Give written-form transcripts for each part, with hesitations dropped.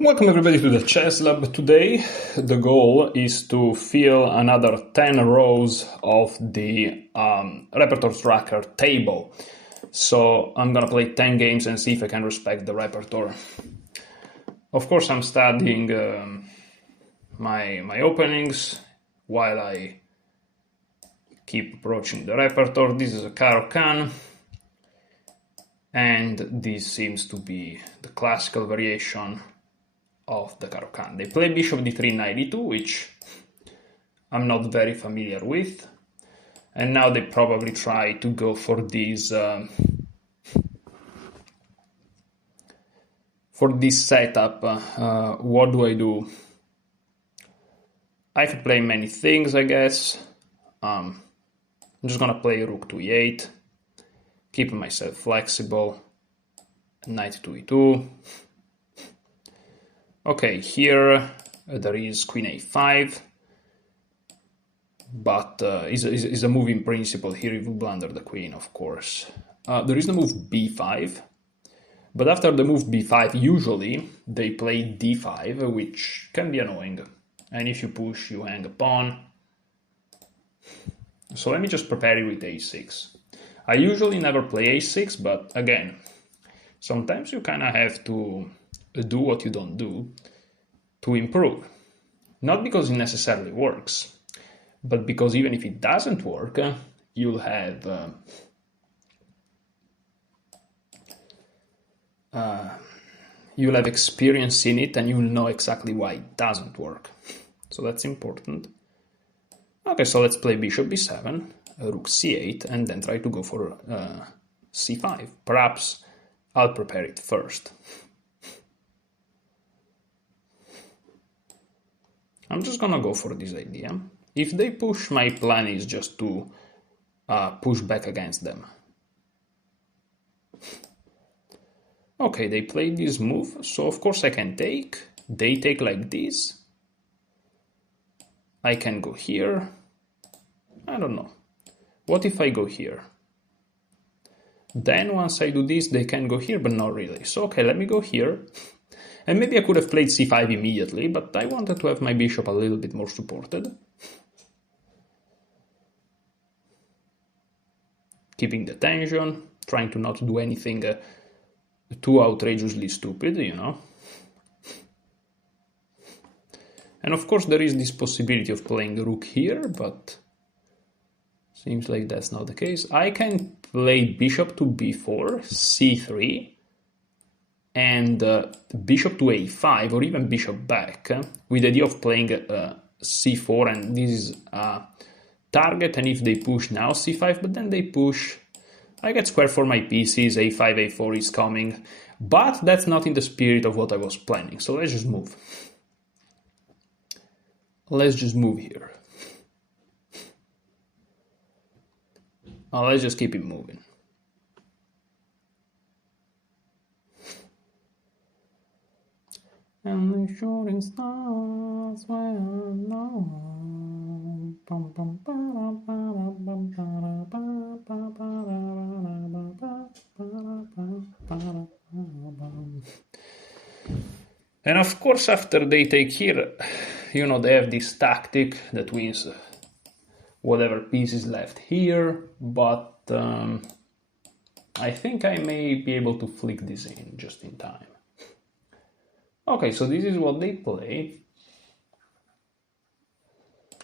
Welcome everybody to the Chess Lab. Today the goal is to fill another 10 rows of the repertoire tracker table. So I'm gonna play 10 games and see if I can respect the repertoire. Of course I'm studying my openings while I keep approaching the repertoire. This is a Caro-Kann, and this seems to be the classical variation of the Caro-Kann. They play bishop d3 knight e2, which I'm not very familiar with, and now they probably try to go for this setup. What do I do? I could play many things, I guess. I'm just gonna play rook to e8, keeping myself flexible, knight to e2. Okay, here there is queen a5, but is a move in principle. Here you will blunder the queen, of course. There is the move b5, but after the move b5, usually they play d5, which can be annoying. And if you push, you hang a pawn. So let me just prepare it with a6. I usually never play a6, but again, sometimes you kind of have to do what you don't do to improve. Not because it necessarily works, but because even if it doesn't work, you'll have experience in it and you'll know exactly why it doesn't work. So that's important. Okay, so let's play bishop b7, rook c8, and then try to go for c5. Perhaps I'll prepare it first. I'm just gonna go for this idea. If they push, my plan is just to push back against them. Okay, they played this move, so of course I can take. They take like this. I can go here. I don't know. What if I go here? Then once I do this, they can go here, but not really. So okay, let me go here. And maybe I could have played c5 immediately, but I wanted to have my bishop a little bit more supported. Keeping the tension, trying to not do anything too outrageously stupid, you know. And of course there is this possibility of playing the rook here, but seems like that's not the case. I can play bishop to b4, c3, and bishop to a5, or even bishop back, with the idea of playing c4, and this is target, and if they push now c5, but then they push, I get square for my pieces, a5, a4 is coming, but that's not in the spirit of what I was planning, so let's just move. Let's just move here. Let's just keep it moving. And the shooting stars will know. And of course, after they take here, you know, they have this tactic that wins whatever piece is left here, but I think I may be able to flick this in just in time. Okay, so this is what they play.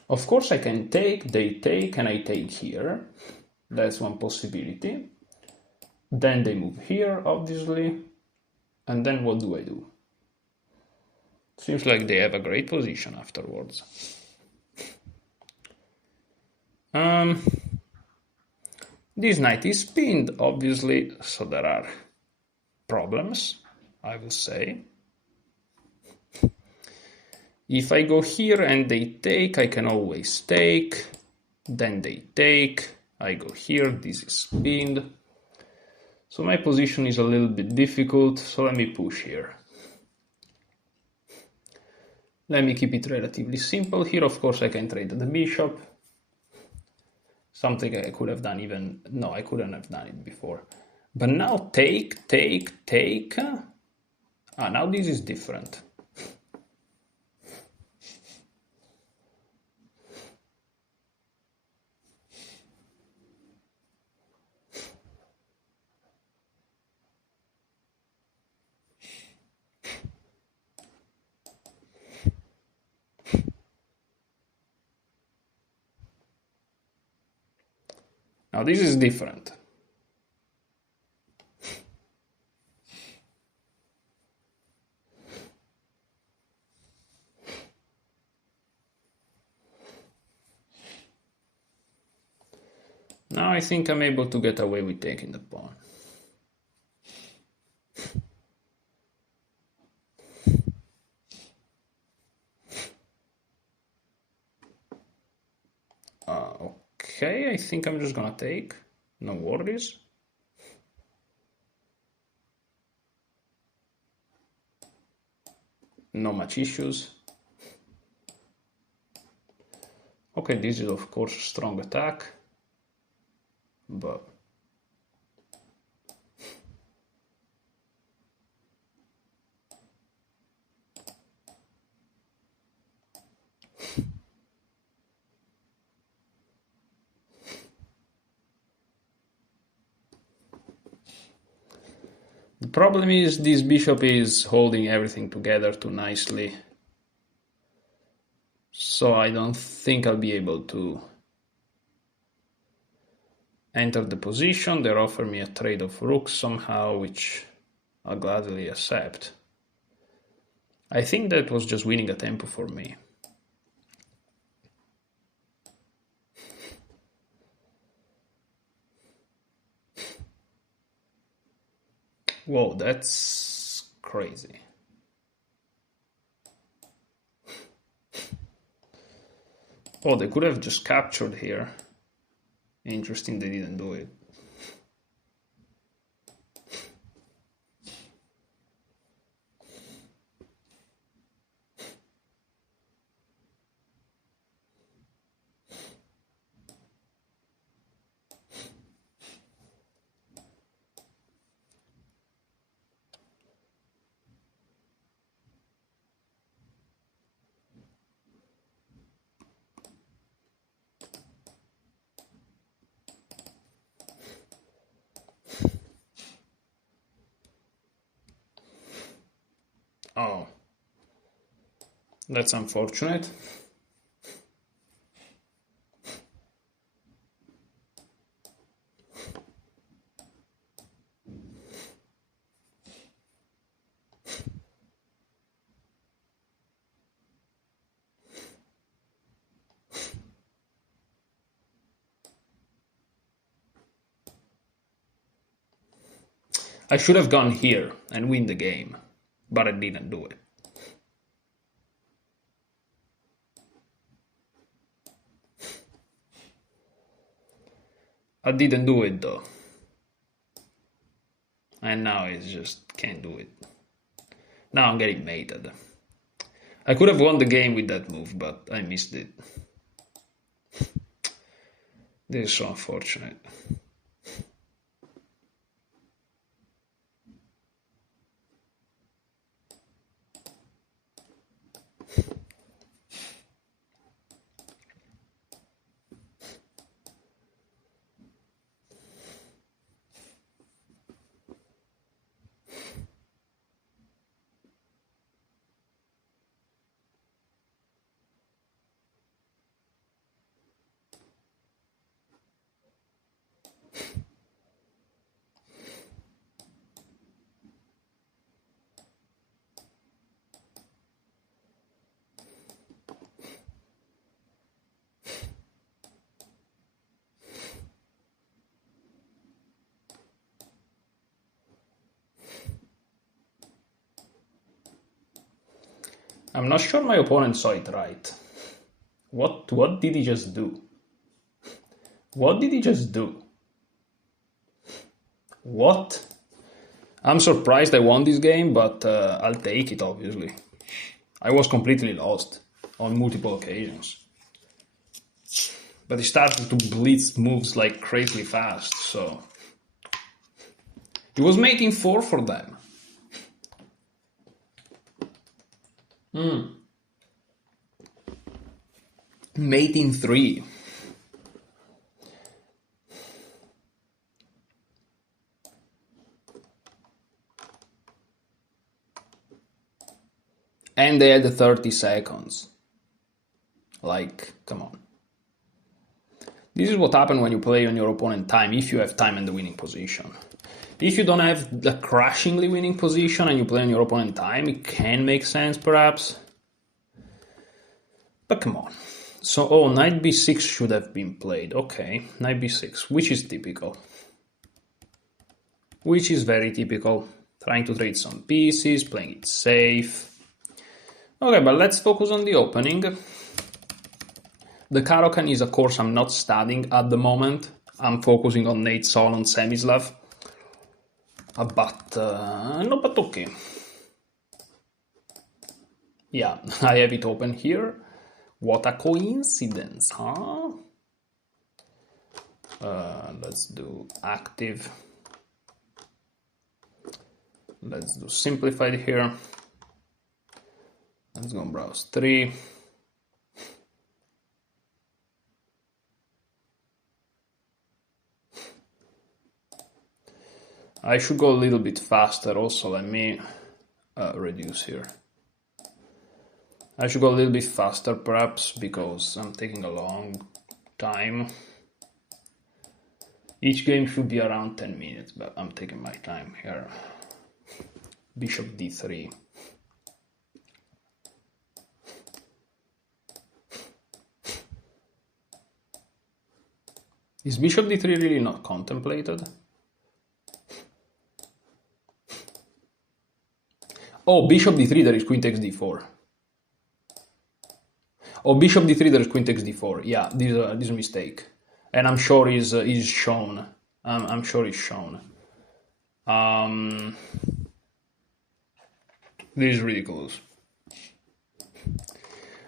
Of course I can take, they take, and I take here. That's one possibility. Then they move here, obviously. And then what do I do? Seems like they have a great position afterwards. This knight is pinned, obviously, so there are problems, I will say. If I go here and they take, I can always take. Then they take. I go here. This is pinned. So my position is a little bit difficult. So let me push here. Let me keep it relatively simple. Here, of course, I can trade the bishop. Something I could have done even... No, I couldn't have done it before. But now take, take, take. Now this is different. Now this is different. Now I think I'm able to get away with taking the pawn. Okay, I think I'm just gonna take. No worries. No much issues. Okay, this is of course a strong attack, but the problem is this bishop is holding everything together too nicely. So I don't think I'll be able to enter the position. They offer me a trade of rooks somehow, which I'll gladly accept. I think that was just winning a tempo for me. Whoa, that's crazy. Oh, they could have just captured here. Interesting, they didn't do it. Oh, that's unfortunate. I should have gone here and win the game, but I didn't do it. I didn't do it though. And now I just can't do it. Now I'm getting mated. I could have won the game with that move, but I missed it. This is so unfortunate. I'm not sure my opponent saw it right. What did he just do? What did he just do? What? I'm surprised I won this game, but I'll take it, obviously. I was completely lost on multiple occasions. But he started to blitz moves like crazy fast, so... He was making 4 for them. Mate in 3. And they had 30 seconds. Like, come on. This is what happens when you play on your opponent time, if you have time and the winning position. If you don't have the crushingly winning position and you play on your opponent time, it can make sense perhaps. But come on. So, oh, knight b6 should have been played. Okay, knight b6, which is typical. Which is very typical. Trying to trade some pieces, playing it safe. Okay, but let's focus on the opening. The Caro-Kann is a course I'm not studying at the moment. I'm focusing on Nate Solon, Semislav. But okay. Yeah, I have it open here. What a coincidence, huh? Let's do active. Let's do simplified here. Let's go browse 3. I should go a little bit faster also. Let me reduce here. I should go a little bit faster perhaps because I'm taking a long time. Each game should be around 10 minutes, but I'm taking my time here. Bishop d3. Is bishop d3 really not contemplated? Oh, bishop d3, there is queen takes d4. Oh, bishop d3, there is queen takes d4. Yeah, this is a mistake. And I'm sure is shown. I'm sure it's shown. This is ridiculous.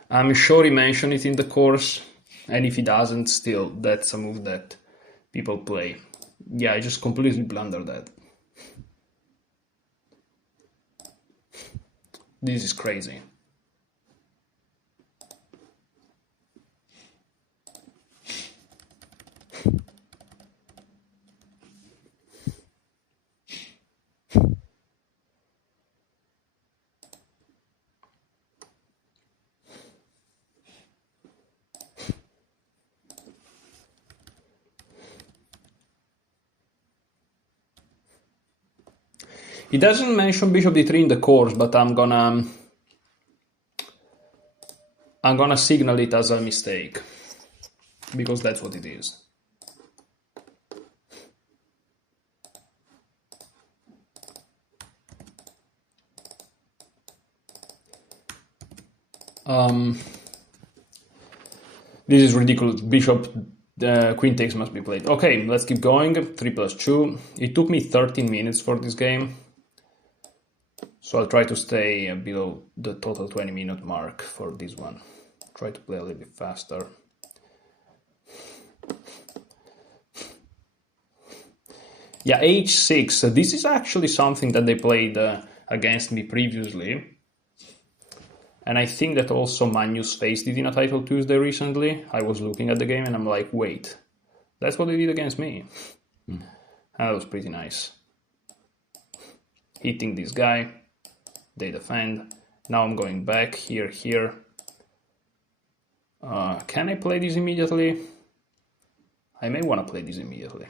I'm sure he mentioned it in the course, and if he doesn't, still, that's a move that people play. Yeah, I just completely blundered that. This is crazy. He doesn't mention bishop d3 in the course, but I'm gonna signal it as a mistake, because that's what it is. This is ridiculous. Bishop queen takes must be played. Okay, let's keep going. 3+2. It took me 13 minutes for this game. So I'll try to stay below the total 20-minute mark for this one. Try to play a little bit faster. Yeah, h6. This is actually something that they played against me previously. And I think that also Magnus faced it in a Title Tuesday recently. I was looking at the game and I'm like, wait, that's what they did against me. And that was pretty nice. Hitting this guy. They defend. Now I'm going back here. Can I play this immediately? I may want to play this immediately.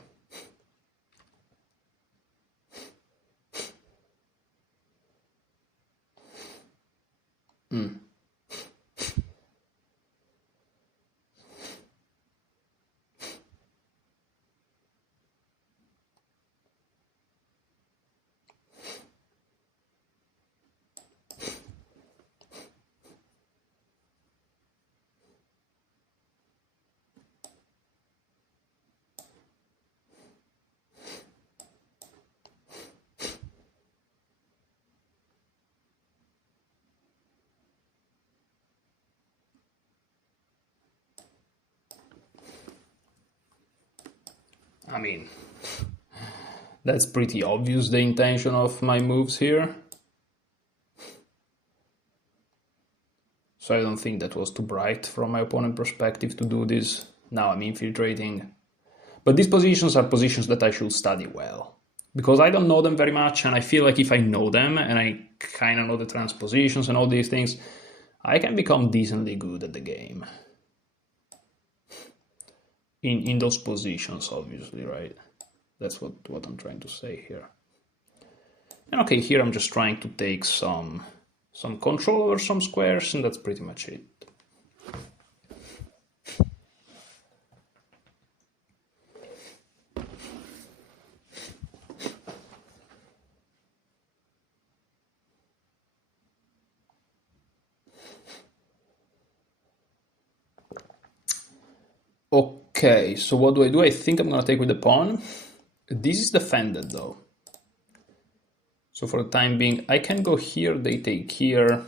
I mean, that's pretty obvious, the intention of my moves here. So I don't think that was too bright from my opponent perspective to do this. Now I'm infiltrating. But these positions are positions that I should study well. Because I don't know them very much, and I feel like if I know them, and I kind of know the transpositions and all these things, I can become decently good at the game. in those positions, obviously, right? That's what I'm trying to say here. And okay, here I'm just trying to take some control over some squares, and that's pretty much it. Okay, so what do? I think I'm gonna take with the pawn. This is defended though. So for the time being, I can go here, they take here.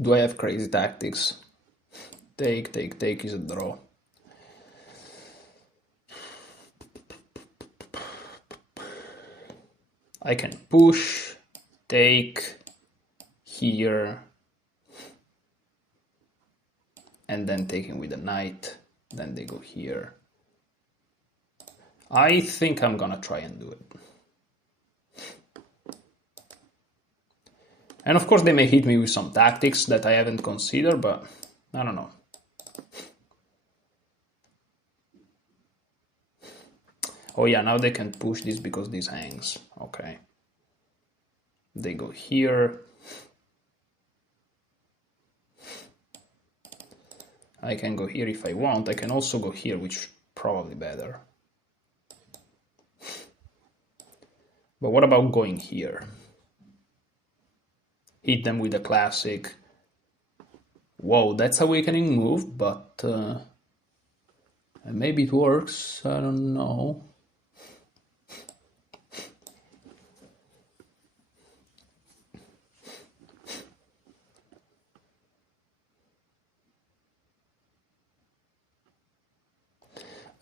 Do I have crazy tactics? Take is a draw. I can push, take here, and then taking with the knight. Then they go here. I think I'm gonna try and do it. And of course they may hit me with some tactics that I haven't considered, but I don't know. Oh yeah, now they can push this because this hangs. Okay. They go here. I can go here if I want. I can also go here, which probably better. But what about going here? Hit them with a classic. Whoa, that's awakening move, but maybe it works. I don't know.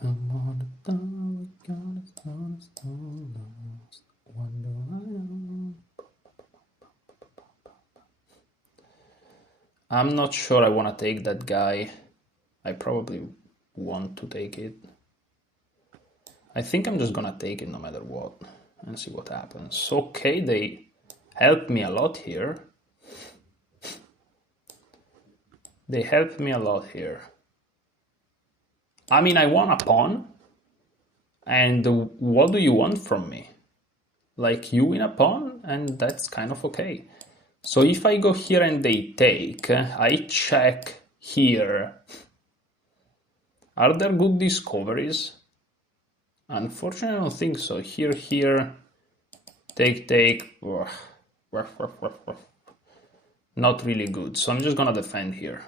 I'm on the tower, gonna stone lost. Wonder I know. I'm not sure I want to take that guy. I probably want to take it. I think I'm just gonna take it no matter what and see what happens. Okay, they helped me a lot here. They helped me a lot here. I mean, I want a pawn. And what do you want from me? Like, you win a pawn, and that's kind of okay. So if I go here and they take, I check here. Are there good discoveries? Unfortunately, I don't think so. Here, take. Not really good. So I'm just gonna defend here.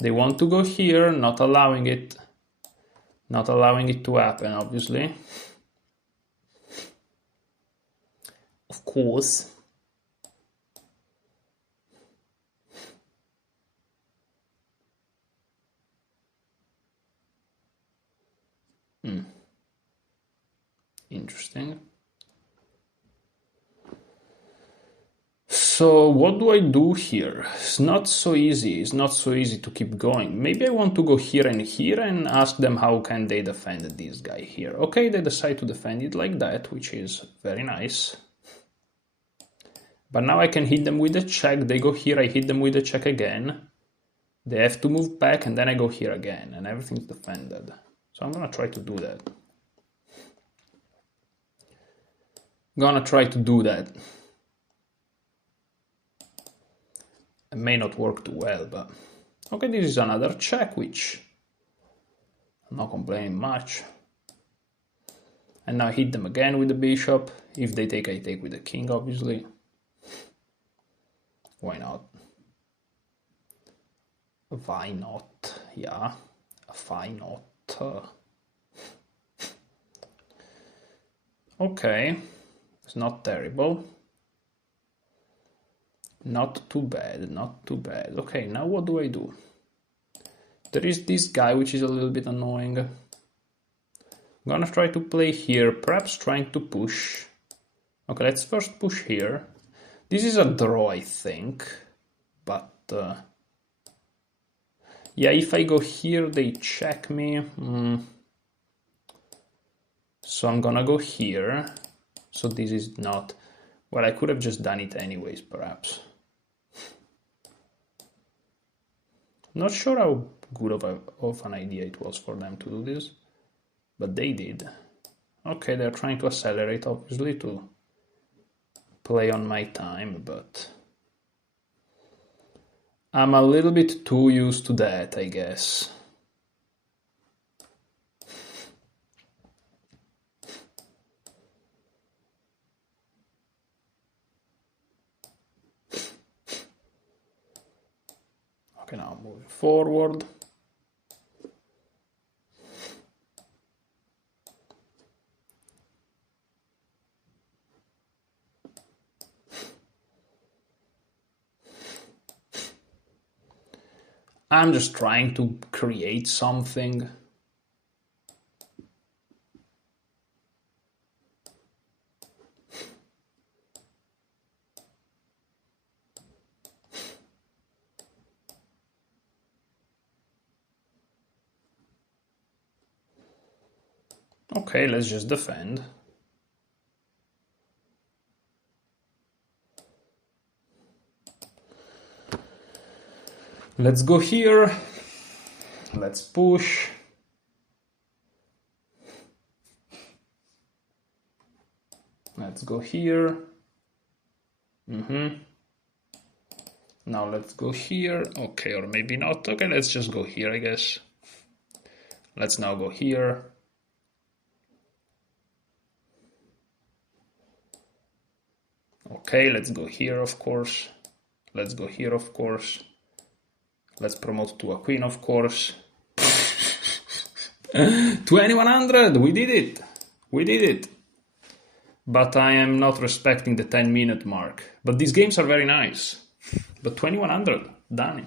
They want to go here, not allowing it to happen, obviously. Of course. Interesting. So what do I do here? It's not so easy. It's not so easy to keep going. Maybe I want to go here and ask them how can they defend this guy here. Okay, they decide to defend it like that, which is very nice. But now I can hit them with a check. They go here, I hit them with a check again. They have to move back, and then I go here again, and everything's defended. So I'm gonna try to do that. It may not work too well, but okay, this is another check, which I'm not complaining much. And now I hit them again with the bishop. If they take, I take with the king, obviously. Why not? Why not? Yeah, why not? Okay, it's not terrible. Not too bad, not too bad. Okay, now what do I do? There is this guy, which is a little bit annoying. I'm gonna try to play here, perhaps trying to push. Okay, let's first push here. This is a draw, I think. But, yeah, if I go here, they check me. So I'm gonna go here. So this is not... Well, I could have just done it anyways, perhaps. Not sure how good of an idea it was for them to do this, but they did. Okay, they're trying to accelerate, obviously, to play on my time, but I'm a little bit too used to that, I guess. Okay, now moving forward. I'm just trying to create something. Okay, let's just defend. Let's go here. Let's push. Let's go here. Now let's go here. Okay, or maybe not. Okay, let's just go here, I guess. Let's now go here. Okay, let's go here, of course. Let's go here, of course. Let's promote to a queen, of course. 2100, we did it. We did it. But I am not respecting the 10-minute mark. But these games are very nice. But 2100, Danny.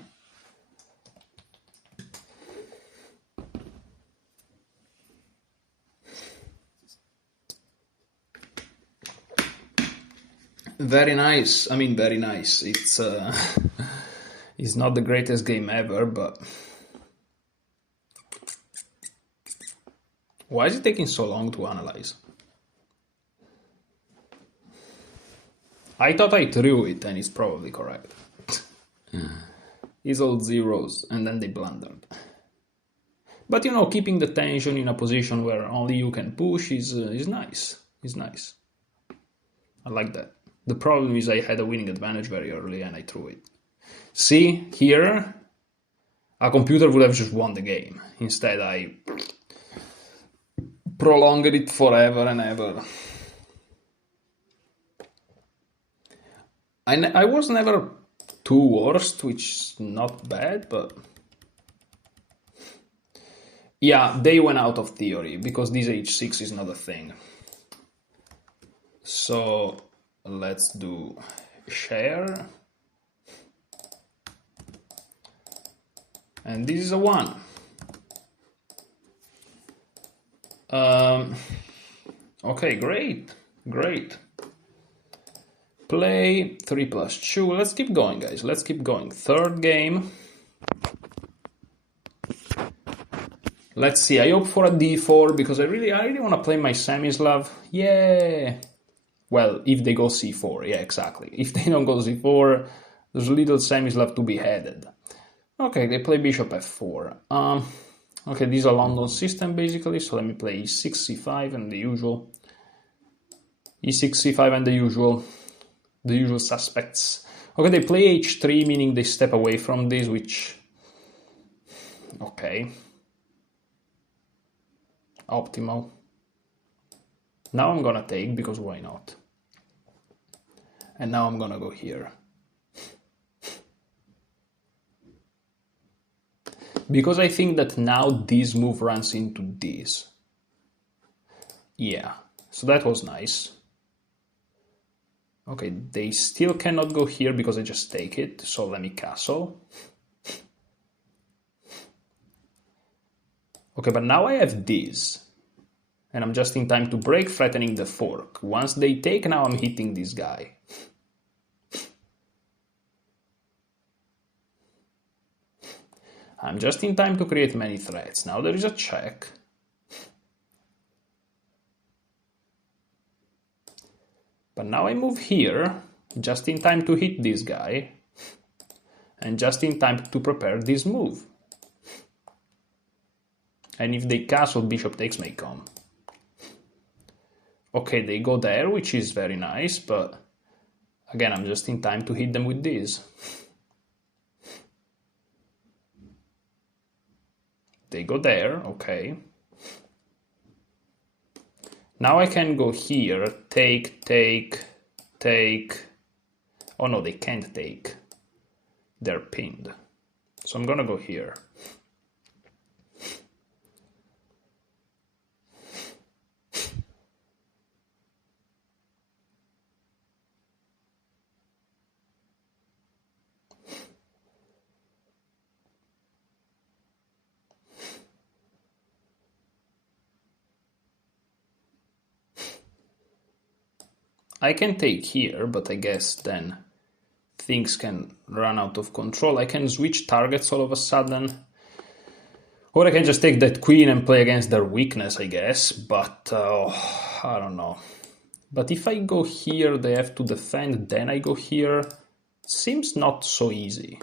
Very nice. I mean, very nice. It's it's not the greatest game ever, but why is it taking so long to analyze? I thought I threw it, and it's probably correct. It's all zeros, and then they blundered. But you know, keeping the tension in a position where only you can push is nice. Is nice. I like that. The problem is I had a winning advantage very early and I threw it. See, here, a computer would have just won the game. Instead, I prolonged it forever and ever. I was never too worst, which is not bad, but yeah, they went out of theory because this h6 is not a thing. So let's do share. And this is a 1. Okay, great. Play 3 plus 2. Let's keep going, guys. Let's keep going. Third game. Let's see. I hope for a d4 because I really want to play my Semislav. Yeah. Well, if they go c4, yeah, exactly. If they don't go c4, there's little Semislav to be headed. Okay, they play bishop f4. Okay, this is a London system basically, so let me play e6, c5 and the usual. e6, c5 and the usual suspects. Okay, they play h3, meaning they step away from this, which... Okay. Optimal. Now I'm gonna take, because why not? And now I'm gonna go here. Because I think that now this move runs into this. Yeah, so that was nice. Okay, they still cannot go here because I just take it, so let me castle. Okay, but now I have this. And I'm just in time to break, threatening the fork. Once they take, now I'm hitting this guy. I'm just in time to create many threats. Now there is a check. But now I move here, just in time to hit this guy. And just in time to prepare this move. And if they castle, bishop takes may come. Okay, they go there, which is very nice, but again, I'm just in time to hit them with this. They go there, okay. Now I can go here, take. Oh no, they can't take. They're pinned. So I'm gonna go here. I can take here, but I guess then things can run out of control. I can switch targets all of a sudden. Or I can just take that queen and play against their weakness, I guess. But, I don't know. But if I go here, they have to defend, then I go here. Seems not so easy.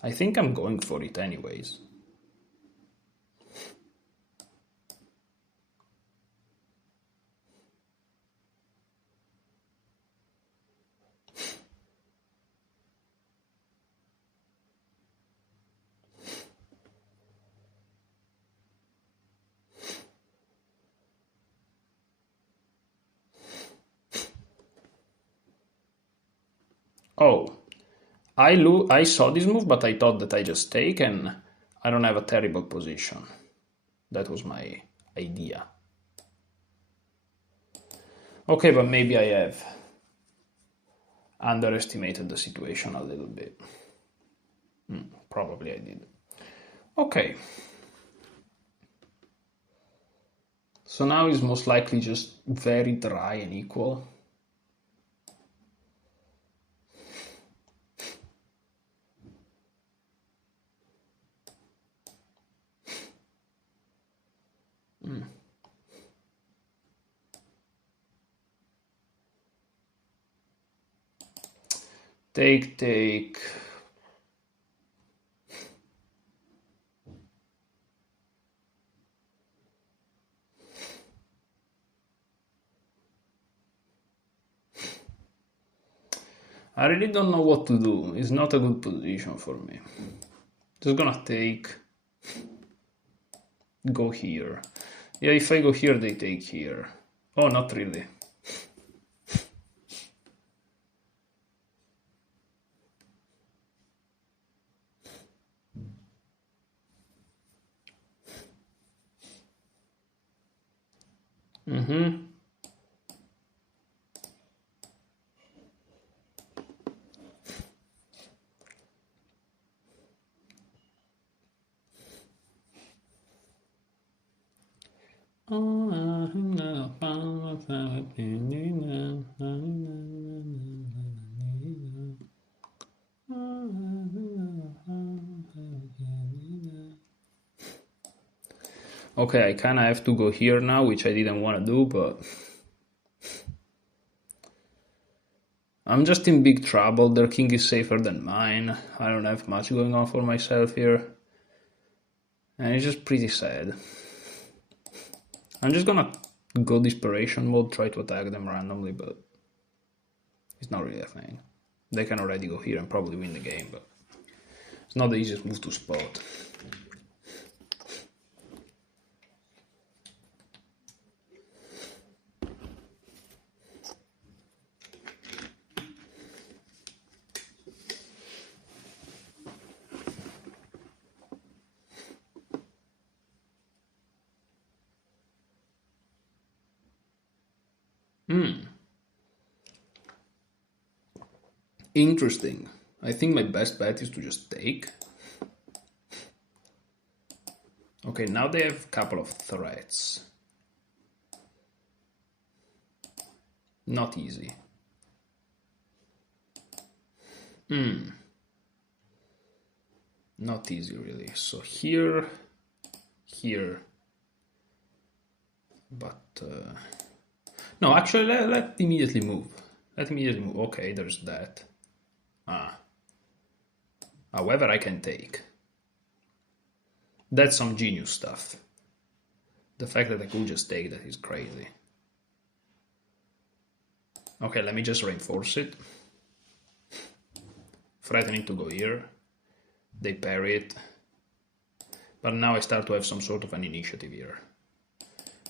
I think I'm going for it anyways. Oh, I saw this move, but I thought that I just take and I don't have a terrible position. That was my idea. Okay, but maybe I have underestimated the situation a little bit. Probably I did. Okay. So now it's most likely just very dry and equal. Take. I really don't know what to do. It's not a good position for me. Just gonna take. Go here. Yeah, if I go here, they take here. Oh, not really. Okay, I kinda have to go here now, which I didn't want to do, but I'm just in big trouble. Their king is safer than mine. I don't have much going on for myself here. And it's just pretty sad. I'm just gonna go desperation mode, try to attack them randomly, but it's not really a thing. They can already go here and probably win the game, but it's not the easiest move to spot. Interesting. I think my best bet is to just take. Okay, now they have a couple of threats. Not easy. Not easy, really. So here. But, no, actually, let immediately move. Okay, there's that. However, I can take. That's some genius stuff. The fact that I could just take that is crazy. Okay, let me just reinforce it. Threatening to go here. They parry it. But now I start to have some sort of an initiative here.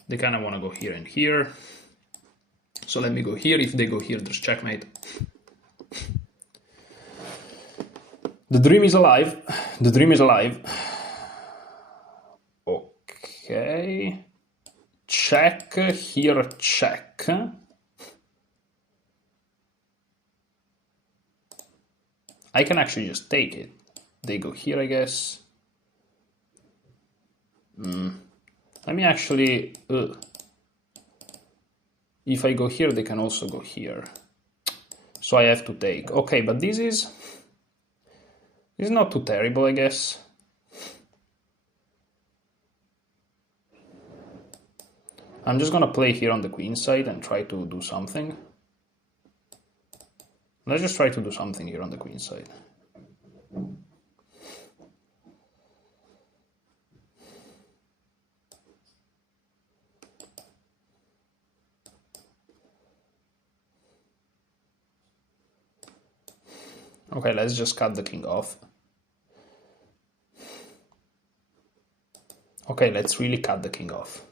They kind of want to go here and here. So let me go here. If they go here, there's checkmate. The dream is alive. The dream is alive. Okay. Check. Here, check. I can actually just take it. They go here, I guess. Let me actually... If I go here, they can also go here. So I have to take. Okay, but this is not too terrible, I guess. I'm just gonna play here on the queen side and try to do something. Let's just try to do something here on the queen side. Okay, let's just cut the king off. Okay, let's really cut the king off.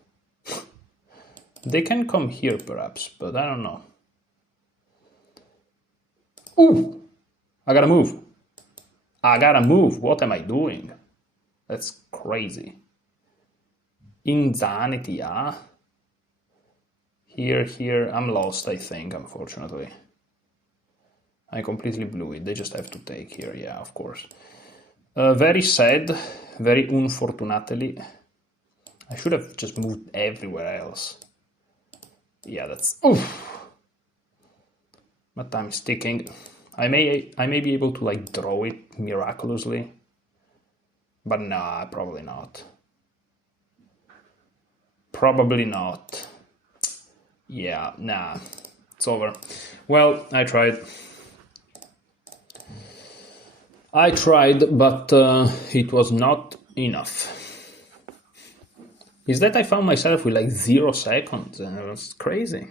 They can come here perhaps, but I don't know. Ooh! I gotta move. I gotta move. What am I doing? That's crazy. Insanity, yeah? Here. I'm lost, I think, unfortunately. I completely blew it. They just have to take here, yeah, of course. Very sad. Very unfortunately. I should have just moved everywhere else. Yeah, that's... Oof! My time is ticking. I may be able to like draw it miraculously. But nah, probably not. Probably not. Yeah, nah. It's over. Well, I tried. But it was not enough. Is that I found myself with like 0 seconds, and it was crazy.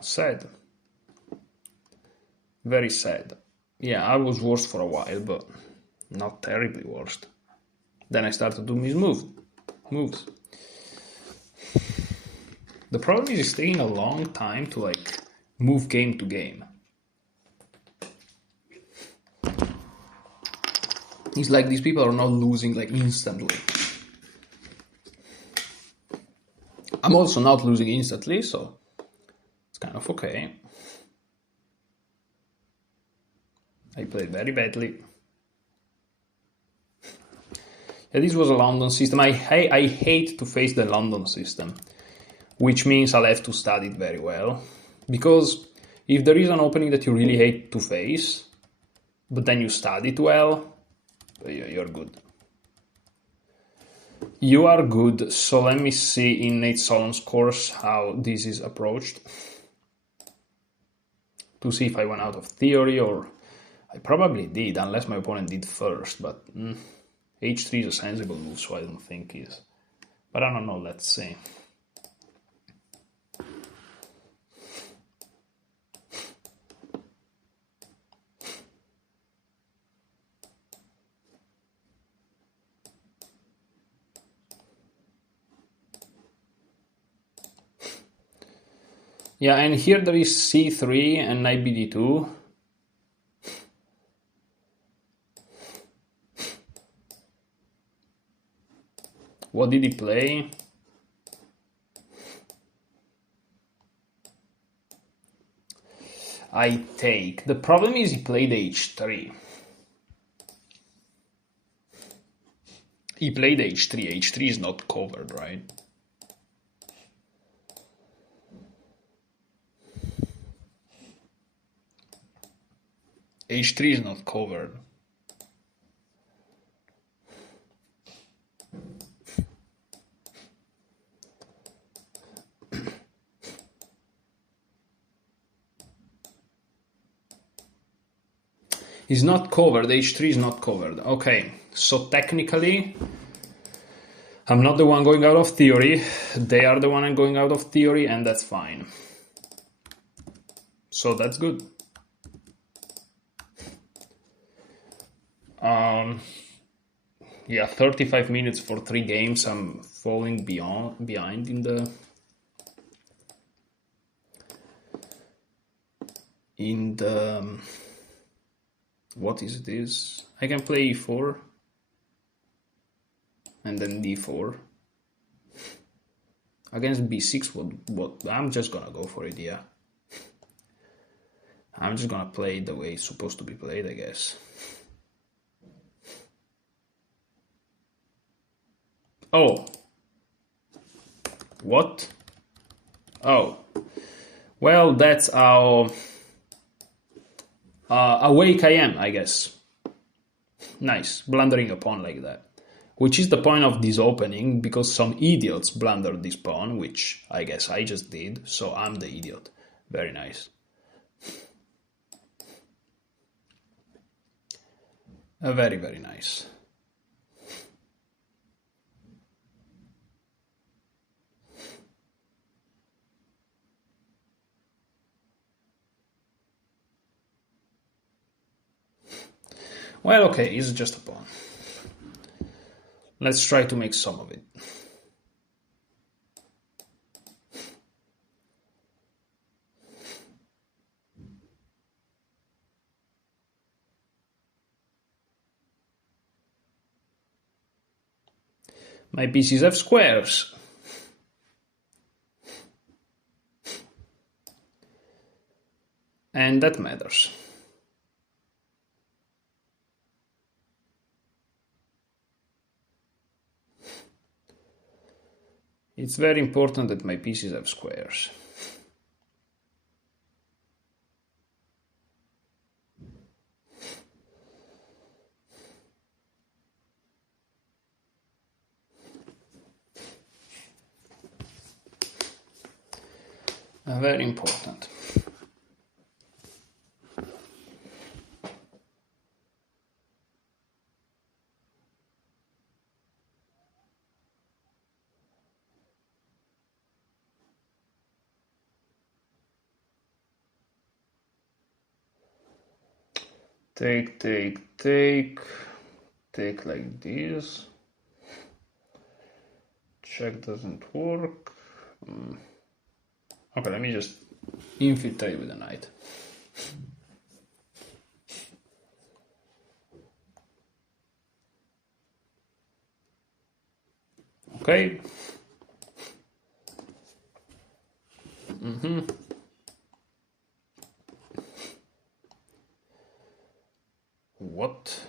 Sad. Very sad. Yeah, I was worst for a while, but not terribly worst. Then I started to do these moves. The problem is it's taking a long time to like move game to game. It's like these people are not losing like instantly. I'm also not losing instantly, so it's kind of okay. I played very badly. Yeah, this was a London system. I hate to face the London system, which means I'll have to study it very well. Because if there is an opening that you really hate to face, but then you study it well, you're good. You are good. So let me see in Nate Solon's course how this is approached. To see if I went out of theory, or I probably did, unless my opponent did first, but h3 is a sensible move, so I don't think is. But I don't know, let's see. Yeah, and here there is c3 and knight bd2. What did he play? I take. The problem is he played h3. He played h3. h3 is not covered, right? h3 is not covered. Is not covered, h3 is not covered. Okay, so technically, I'm not the one going out of theory. They are the one going out of theory, and that's fine. So that's good. Yeah, 35 minutes for 3 games. I'm falling behind in the what is this? I can play e4 and then d4 against b6. What I'm just gonna go for it. Yeah, I'm just gonna play it the way it's supposed to be played, I guess. Oh, what? Oh, well, that's how awake I am, I guess. Nice, blundering a pawn like that. Which is the point of this opening, because some idiots blundered this pawn, which I guess I just did, so I'm the idiot. Very nice. Very, very nice. Well, okay, it's just a pawn. Let's try to make some of it. My pieces have squares. And that matters. It's very important that my pieces have squares. Very important. Take like this. Check doesn't work. Okay, let me just infiltrate with a knight. Okay. What?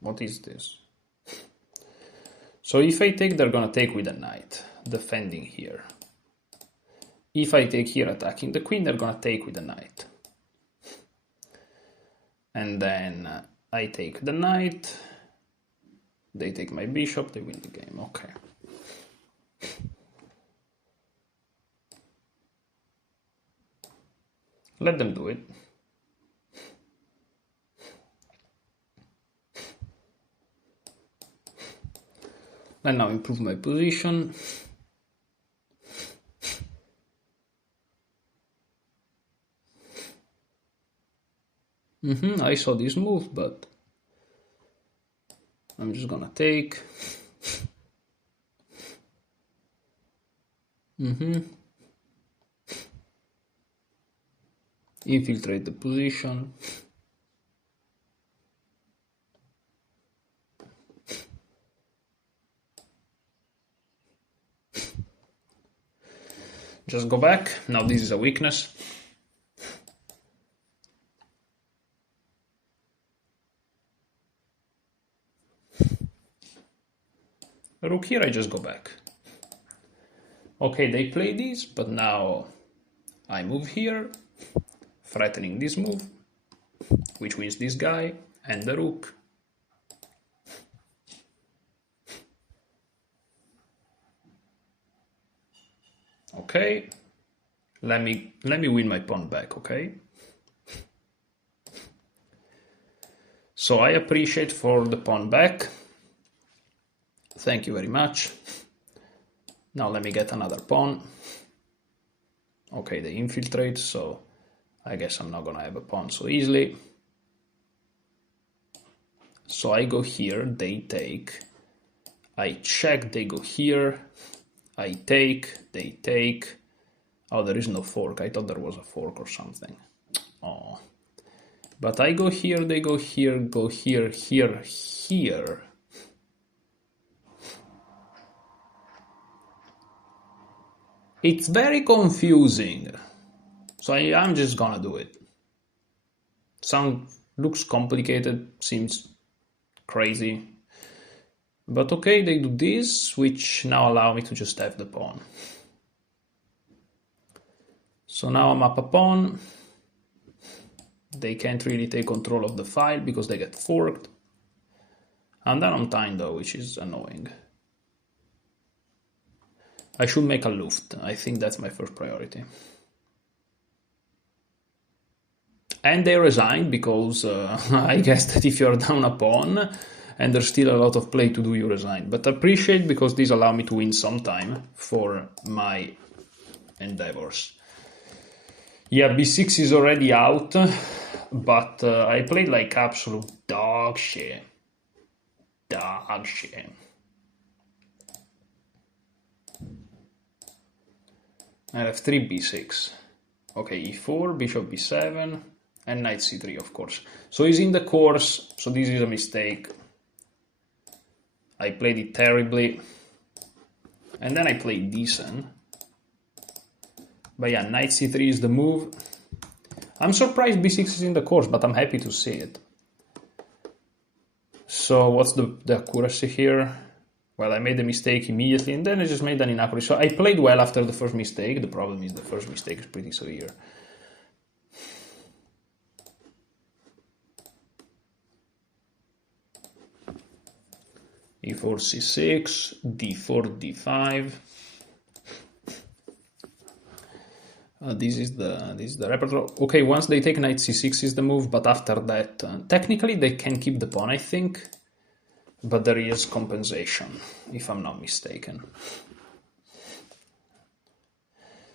What is this? So if I take, they're gonna take with a knight, defending here. If I take here, attacking the queen, they're gonna take with the knight. And then I take the knight, they take my bishop, they win the game. Okay. Let them do it. And now improve my position. I saw this move, but I'm just gonna take. Infiltrate the position. Just go back. Now this is a weakness. Rook here, I just go back. Okay, they play this, but now I move here, threatening this move, which wins this guy, and the rook. Okay, Let me win my pawn back, okay? So I appreciate for the pawn back. Thank you very much. Now let me get another pawn. Okay, they infiltrate, so I guess I'm not gonna have a pawn so easily. So I go here, they take. I check, they go here. I take, they take. Oh, there is no fork. I thought there was a fork or something. Oh. But I go here, they go here, here. It's very confusing. So I'm just gonna do it. Looks complicated, seems crazy. But okay, they do this, which now allow me to just have the pawn. So now I'm up a pawn. They can't really take control of the file because they get forked. I'm done on time though, which is annoying. I should make a Luft. I think that's my first priority. And they resigned because I guess that if you're down a pawn and there's still a lot of play to do, you resign. But appreciate because these allow me to win some time for my endeavors. Yeah, b6 is already out, but I played like absolute dog shit. Dog shit. I have 3 b6. Okay, e4, bishop b7, and knight c3, of course. So he's in the course, so this is a mistake. I played it terribly. And then I played decent. But yeah, knight c3 is the move. I'm surprised b6 is in the course, but I'm happy to see it. So what's the accuracy here? Well, I made a mistake immediately, and then I just made an inaccuracy. So I played well after the first mistake. The problem is the first mistake is pretty severe. e4, c6, d4, d5. This is the repertoire. Okay, once they take knight c6 is the move, but after that, technically they can keep the pawn, I think. But there is compensation, if I'm not mistaken.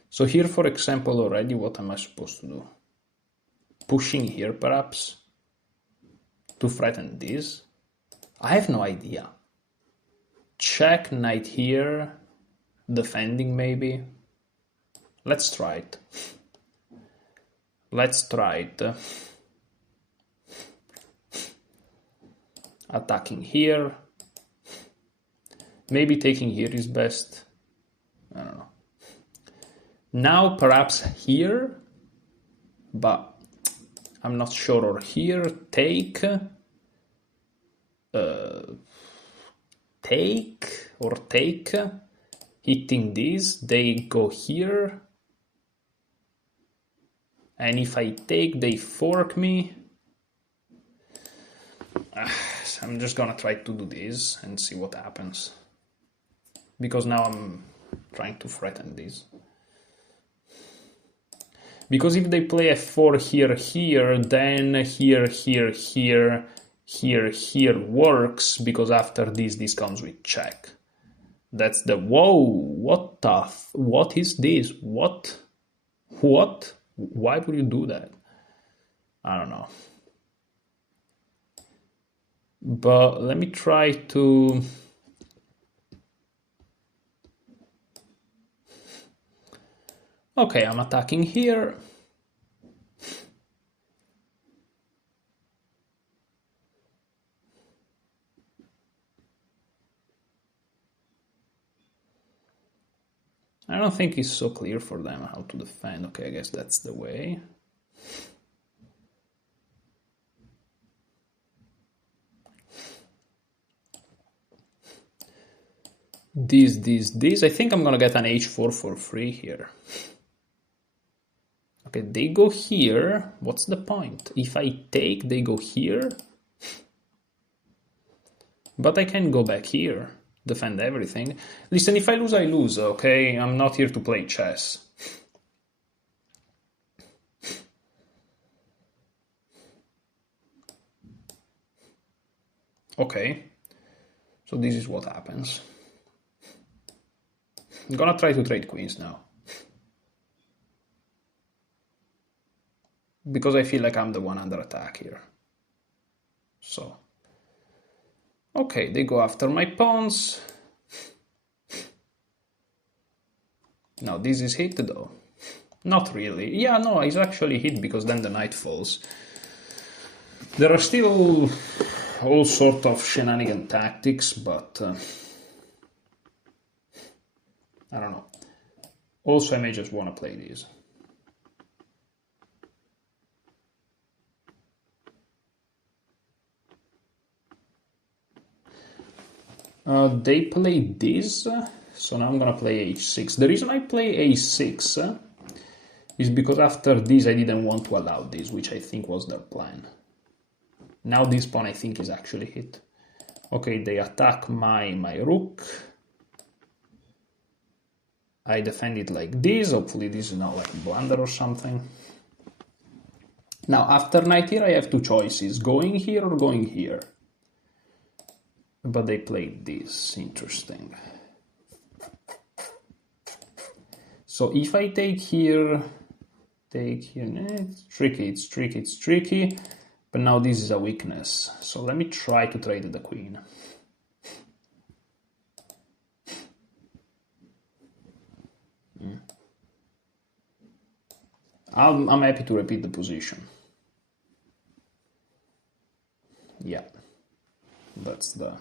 So here, for example, already, what am I supposed to do? Pushing here, perhaps? To threaten this? I have no idea. Check, knight here, defending maybe. Let's try it. Let's try it. Attacking here. Maybe taking here is best. I don't know. Now perhaps here, but I'm not sure. Or here, take. Take or take. Hitting this, they go here. And if I take, they fork me. So I'm just gonna try to do this and see what happens. Because now I'm trying to threaten this. Because if they play f4 here, here, then here works, because after this comes with check. That's the, whoa, what is this? What? Why would you do that? I don't know. But let me try to... Okay, I'm attacking here. I don't think it's so clear for them how to defend. Okay, I guess that's the way. This. I think I'm gonna get an h4 for free here. Okay, they go here. What's the point? If I take, they go here. But I can go back here, defend everything. Listen, if I lose, I lose, okay? I'm not here to play chess. Okay, so this is what happens. I'm gonna try to trade queens now. Because I feel like I'm the one under attack here. So, okay, they go after my pawns. Now this is hit though. Not really. Yeah, no, it's actually hit because then the knight falls. There are still all sort of shenanigan tactics, but I don't know. Also, I may just want to play these. They play this, so now I'm gonna play h6. The reason I play a6 is because after this I didn't want to allow this, which I think was their plan. Now this pawn I think is actually hit. Okay, they attack my rook. I defend it like this. Hopefully this is not like a blunder or something. Now after knight here I have two choices, going here or going here. But they played this. Interesting. So if I take here, it's tricky. But now this is a weakness. So let me try to trade the queen. I'm happy to repeat the position. Yeah, that's the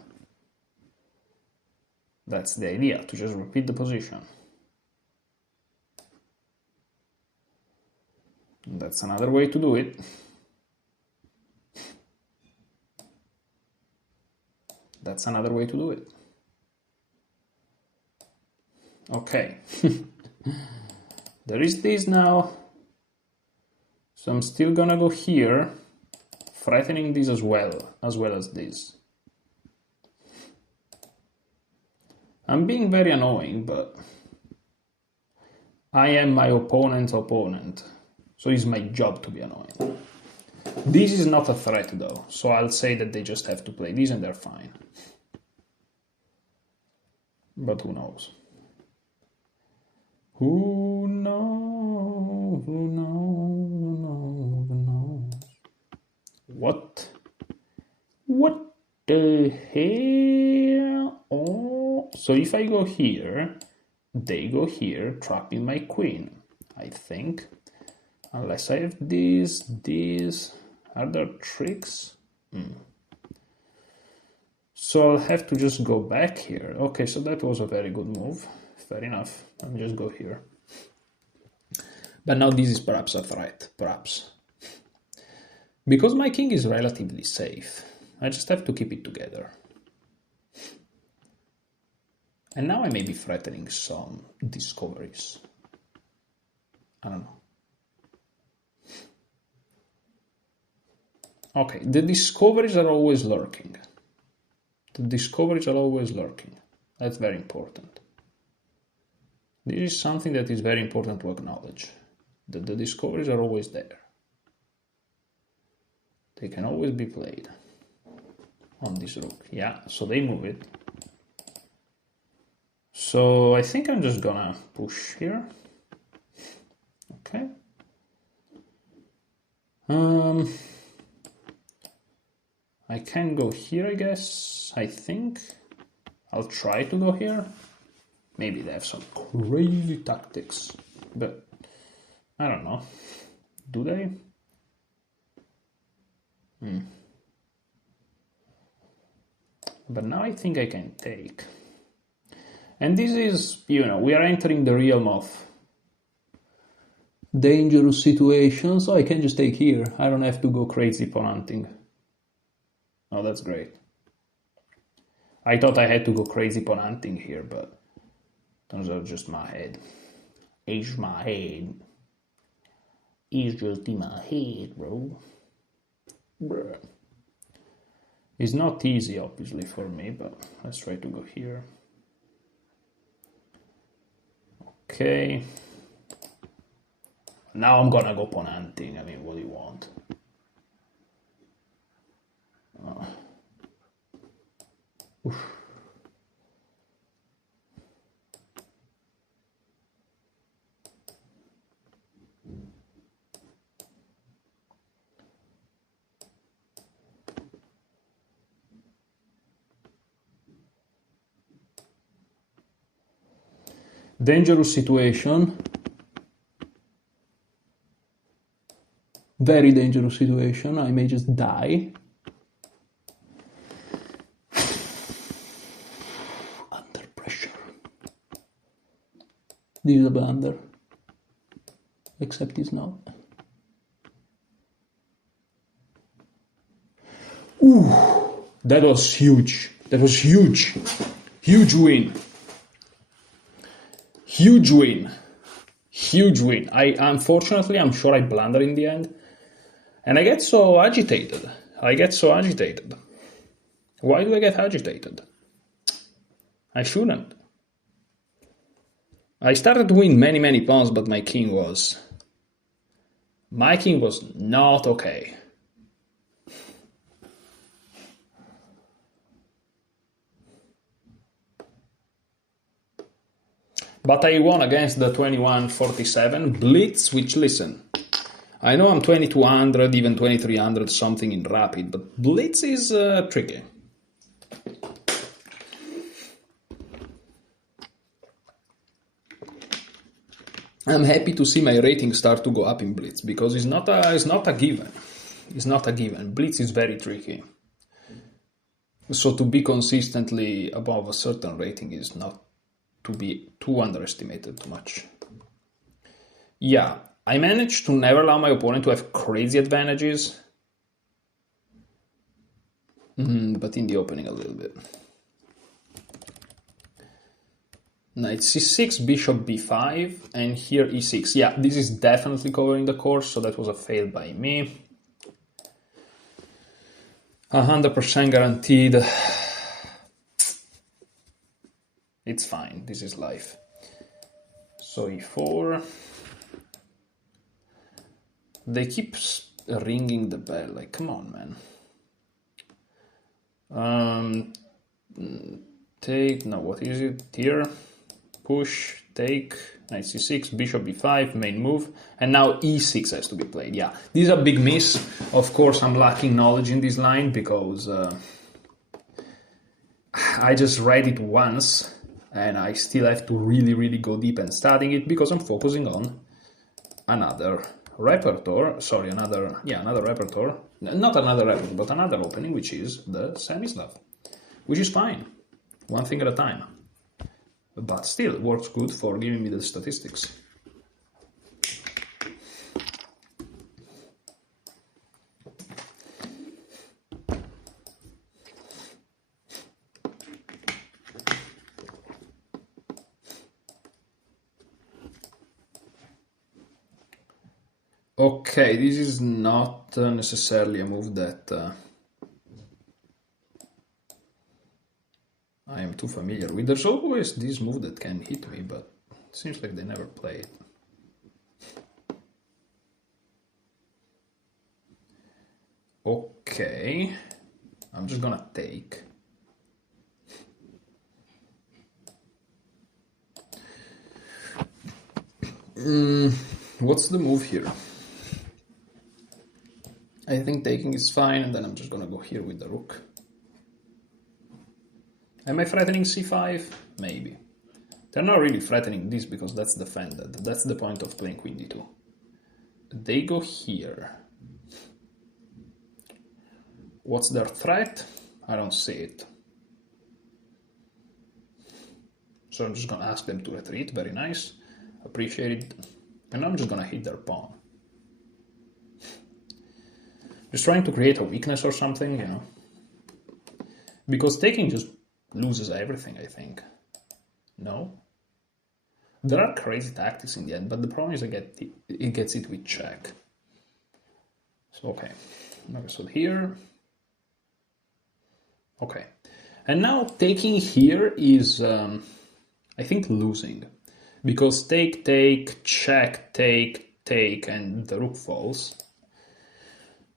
idea, to just repeat the position. That's another way to do it. That's another way to do it. Okay. There is this now. So I'm still gonna go here, threatening this as well as this. I'm being very annoying, but I am my opponent's opponent, so it's my job to be annoying. This is not a threat though, so I'll say that they just have to play this and they're fine. But who knows? Who knows? Who knows? Who knows? Who knows? What? What the hell? Oh, so if I go here, they go here, trapping my queen, I think. Unless I have this. Are there tricks? So I'll have to just go back here. Okay, so that was a very good move. Fair enough. I'll just go here. But now this is perhaps a threat. Perhaps. Because my king is relatively safe, I just have to keep it together. And now I may be threatening some discoveries. I don't know. Okay, the discoveries are always lurking. That's very important. This is something that is very important to acknowledge. That the discoveries are always there. They can always be played on this rook. Yeah, so they move it. So I think I'm just gonna push here. Okay. I can go here, I guess. I think I'll try to go here. Maybe they have some crazy tactics, but I don't know. Do they? But now I think I can take. And this is, we are entering the realm of dangerous situations, so I can just take here. I don't have to go crazy pawn hunting. Oh, that's great. I thought I had to go crazy pawn hunting here, but turns out just my head. It's my head. It's just in my head, bro. Bruh. It's not easy, obviously, for me, but let's try to go here. Okay. Now I'm gonna go pawn hunting. I mean, what do you want? Dangerous situation. Very dangerous situation. I may just die. Under pressure. This is a blunder. Except it's not. Ooh, that was huge. That was huge. Huge win. Huge win. Huge win. Unfortunately, I'm sure I blundered in the end. And I get so agitated. Why do I get agitated? I shouldn't. I started to win many pawns, but my king was not okay. But I won against the 2147 Blitz, which, listen, I know I'm 2200, even 2300 something in Rapid, but Blitz is tricky. I'm happy to see my rating start to go up in Blitz, because it's not a given. It's not a given. Blitz is very tricky. So to be consistently above a certain rating is not to be too underestimated too much. Yeah, I managed to never allow my opponent to have crazy advantages, but in the opening a little bit. Knight c6, bishop b5, and here e6. Yeah, this is definitely covering the course, so that was a fail by me. 100% guaranteed. It's fine, this is life. So e4. They keep ringing the bell, like, come on, man. Take, no, what is it here? Push, take, knight c6, bishop b5, main move, and now e6 has to be played. Yeah, this is a big miss. Of course, I'm lacking knowledge in this line because I just read it once, and I still have to really go deep and studying it because I'm focusing on another repertoire. Sorry, another repertoire. Not another repertoire, but another opening, which is the Semislav, which is fine. One thing at a time. But still, works good for giving me the statistics. Okay, this is not necessarily a move that I am too familiar with. There's always this move that can hit me, but it seems like they never play it. Okay, I'm just gonna take. What's the move here? I think taking is fine, and then I'm just gonna go here with the rook. Am I threatening c5? Maybe. They're not really threatening this because that's defended. That's the point of playing queen d2. They go here. What's their threat? I don't see it. So I'm just gonna ask them to retreat. Very nice. Appreciate it. And I'm just gonna hit their pawn. Just trying to create a weakness or something, you know. Because taking just loses everything, I think. No? There are crazy tactics in the end, but the problem is it gets it with check. So, okay. So here. Okay. And now taking here is, I think, losing. Because take, check, take, and the rook falls.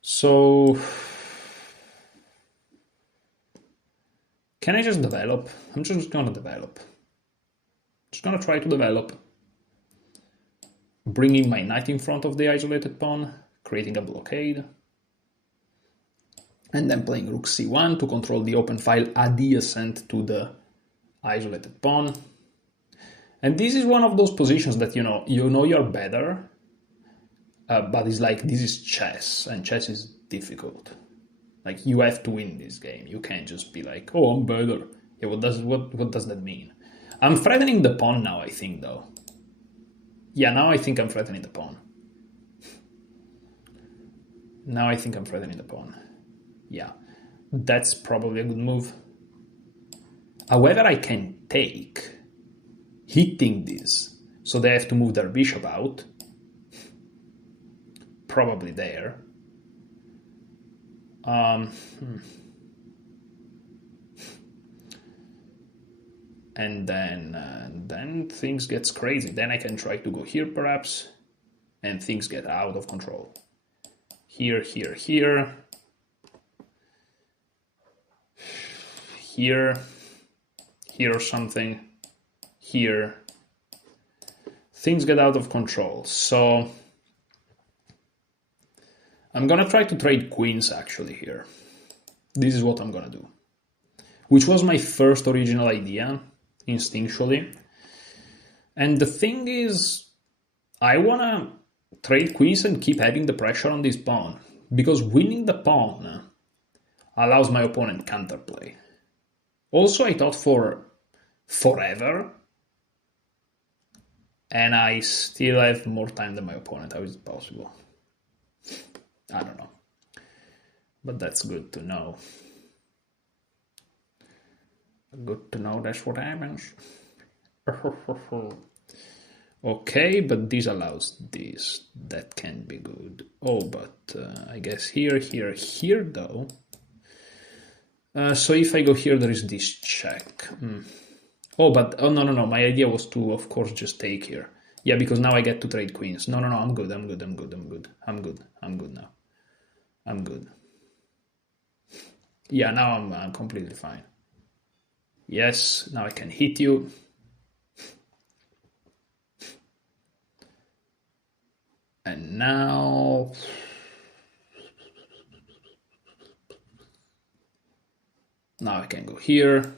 So, can I just develop? I'm just gonna develop. Just gonna try to develop. Bringing my knight in front of the isolated pawn, creating a blockade. And then playing rook c1 to control the open file adjacent to the isolated pawn. And this is one of those positions that, you know you're better, but it's like, this is chess, and chess is difficult. Like, you have to win this game. You can't just be like, oh, I'm better. Yeah, what does that mean? I'm threatening the pawn now, I think, though. Yeah, now I think I'm threatening the pawn. Now I think I'm threatening the pawn. Yeah, that's probably a good move. However, I can take, hitting this, so they have to move their bishop out. Probably there. And then things gets crazy. Then I can try to go here, perhaps, and things get out of control. Here, here, here. Here. Here or something. Here. Things get out of control. So I'm gonna try to trade queens, actually, here. This is what I'm gonna do. Which was my first original idea, instinctually. And the thing is, I wanna trade queens and keep having the pressure on this pawn, because winning the pawn allows my opponent counterplay. Also, I thought for forever, and I still have more time than my opponent. How is it possible? I don't know. But that's good to know. Good to know that's what happens. Okay, but this allows this. That can be good. Oh, but I guess here, here, here, though. So if I go here, there is this check. Oh, but, oh, no. My idea was to, of course, just take here. Yeah, because now I get to trade queens. No, I'm good. I'm good now. I'm good. Yeah, now I'm completely fine. Yes, now I can hit you. And now... Now I can go here.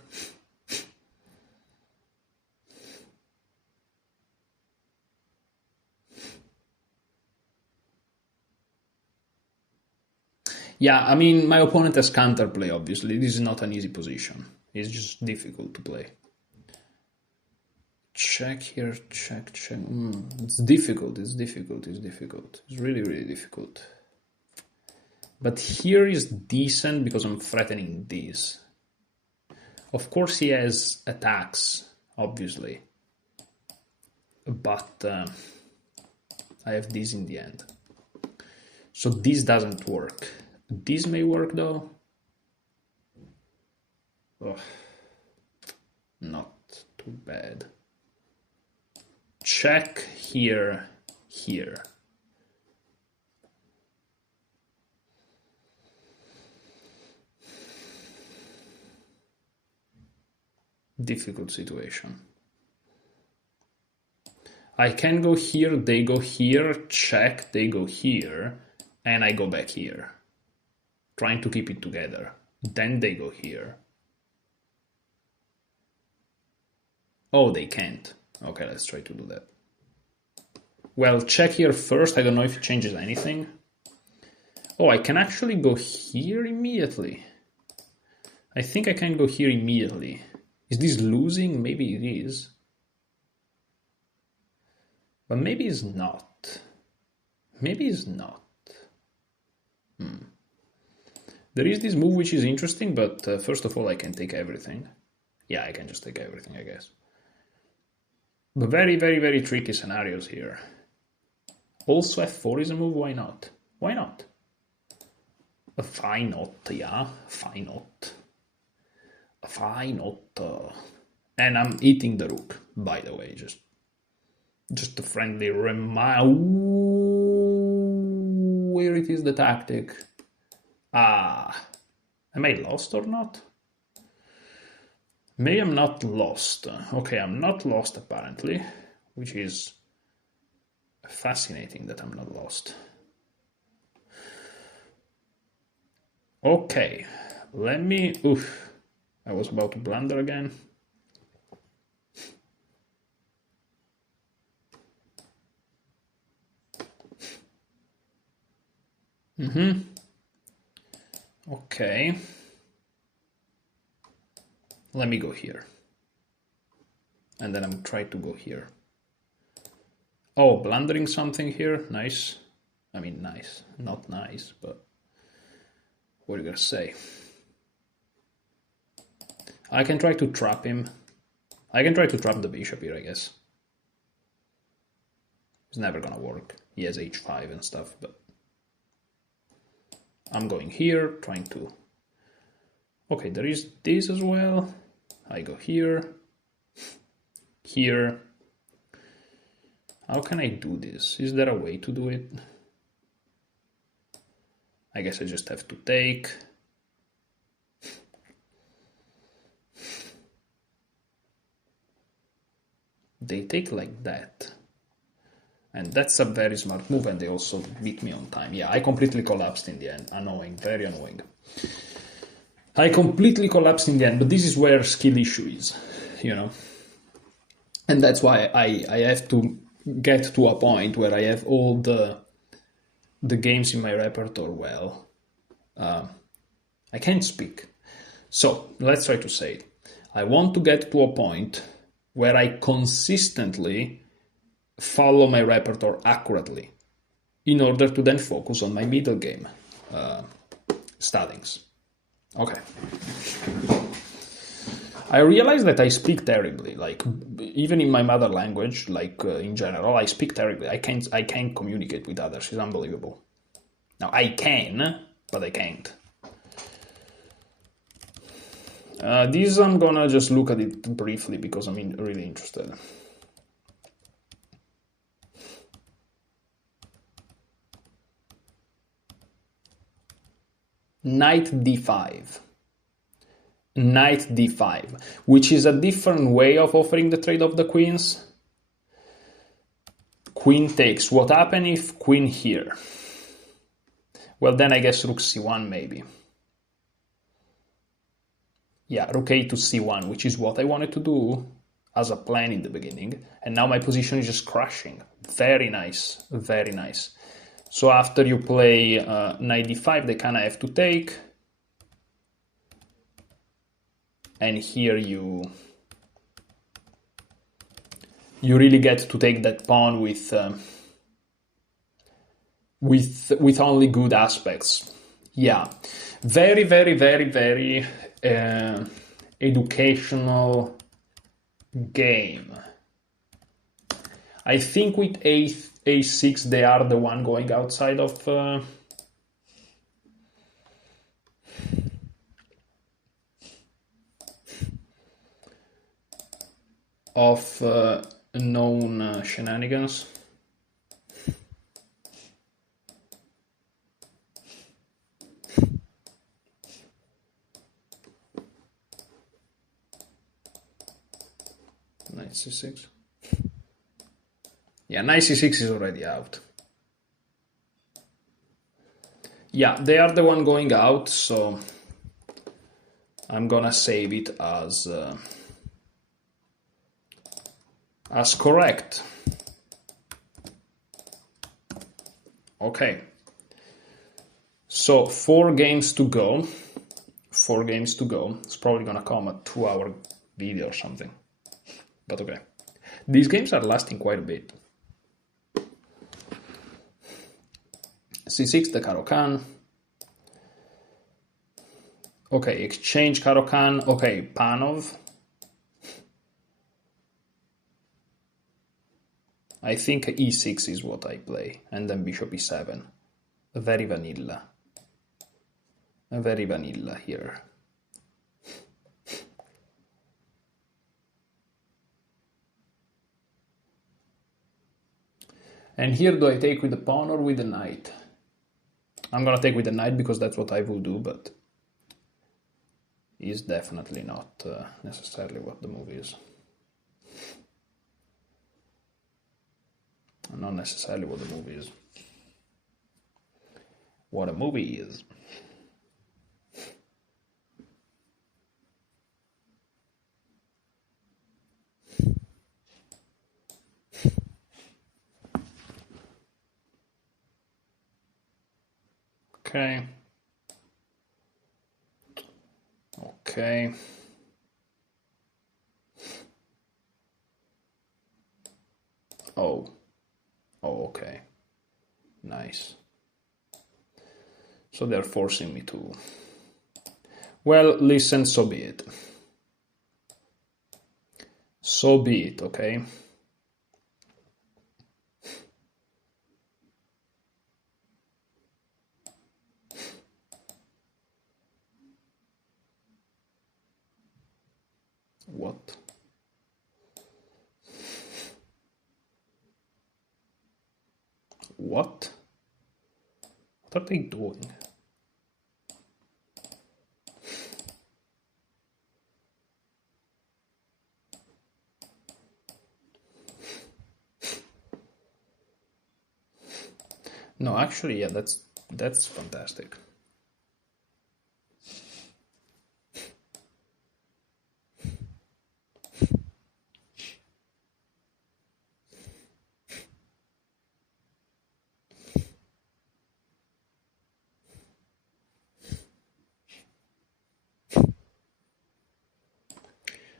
Yeah, I mean, my opponent has counterplay, obviously. This is not an easy position. It's just difficult to play. Check here, check. It's difficult. It's really, really difficult. But here is decent because I'm threatening this. Of course, he has attacks, obviously. But I have this in the end. So this doesn't work. This may work, though. Oh, not too bad. Check here, here. Difficult situation. I can go here, they go here, check, they go here, and I go back here. Trying to keep it together. Then they go here. Oh, they can't. Okay, let's try to do that. Well, check here first. I don't know if it changes anything. Oh, I can actually go here immediately. I think I can go here immediately. Is this losing? Maybe it is. But maybe it's not. Maybe it's not. There is this move which is interesting, but first of all, I can take everything. Yeah, I can just take everything, I guess. But very, very, very tricky scenarios here. Also, f4 is a move. Why not? Why not? Why not? Yeah, why not? Why not? And I'm eating the rook, by the way. Just a friendly reminder. Where it is the tactic? Am I lost or not? Maybe I'm not lost. Okay, I'm not lost apparently, which is fascinating that I'm not lost. Okay, let me... Oof, I was about to blunder again. Okay. Let me go here. And then I'm trying to go here. Oh, blundering something here. Nice. I mean, nice. Not nice, but what are you gonna say? I can try to trap him. I can try to trap the bishop here, I guess. It's never gonna work. He has h5 and stuff, but I'm going here, trying to... Okay, there is this as well. I go here. Here. How can I do this? Is there a way to do it? I guess I just have to take. They take like that. And that's a very smart move, and they also beat me on time. Yeah, I completely collapsed in the end. Annoying, very annoying. I completely collapsed in the end, but this is where skill issue is, you know. And that's why I have to get to a point where I have all the games in my repertoire well. I can't speak. So let's try to say it. I want to get to a point where I consistently follow my repertoire accurately in order to then focus on my middle game studies. Okay. I realize that I speak terribly, like even in my mother language, like in general, I speak terribly. I can't communicate with others. It's unbelievable. Now I can, but I can't. This I'm gonna just look at it briefly because I'm really interested. Knight d5. Knight d5, which is a different way of offering the trade of the queens. Queen takes. What happens if queen here? Well, then I guess rook c1 maybe. Yeah, rook a to c1, which is what I wanted to do as a plan in the beginning. And now my position is just crashing. Very nice, very nice. So after you play knight d5, they kind of have to take. And here you really get to take that pawn with only good aspects. Yeah, very, very, very, very educational game. I think with a6 they are the one going outside of known shenanigans. Knight c6. Yeah, knight c6 is already out. Yeah, they are the one going out, so I'm gonna save it as correct. Okay. So 4 games to go. 4 games to go. It's probably gonna come a 2-hour video or something. But okay. These games are lasting quite a bit. c6, the Caro-Kann. Okay, exchange Caro-Kann. Okay, Panov. I think e6 is what I play, and then bishop e7. Very vanilla. Very vanilla here. And here do I take with the pawn or with the knight? I'm gonna take with the knight because that's what I will do, but is definitely not necessarily what the move is. Not necessarily what the movie is. What a movie is. Okay. Okay. Oh. Oh, okay. Nice. So they're forcing me to... Well, listen, so be it. So be it, okay? What? What? What are they doing? No, actually, yeah, that's fantastic.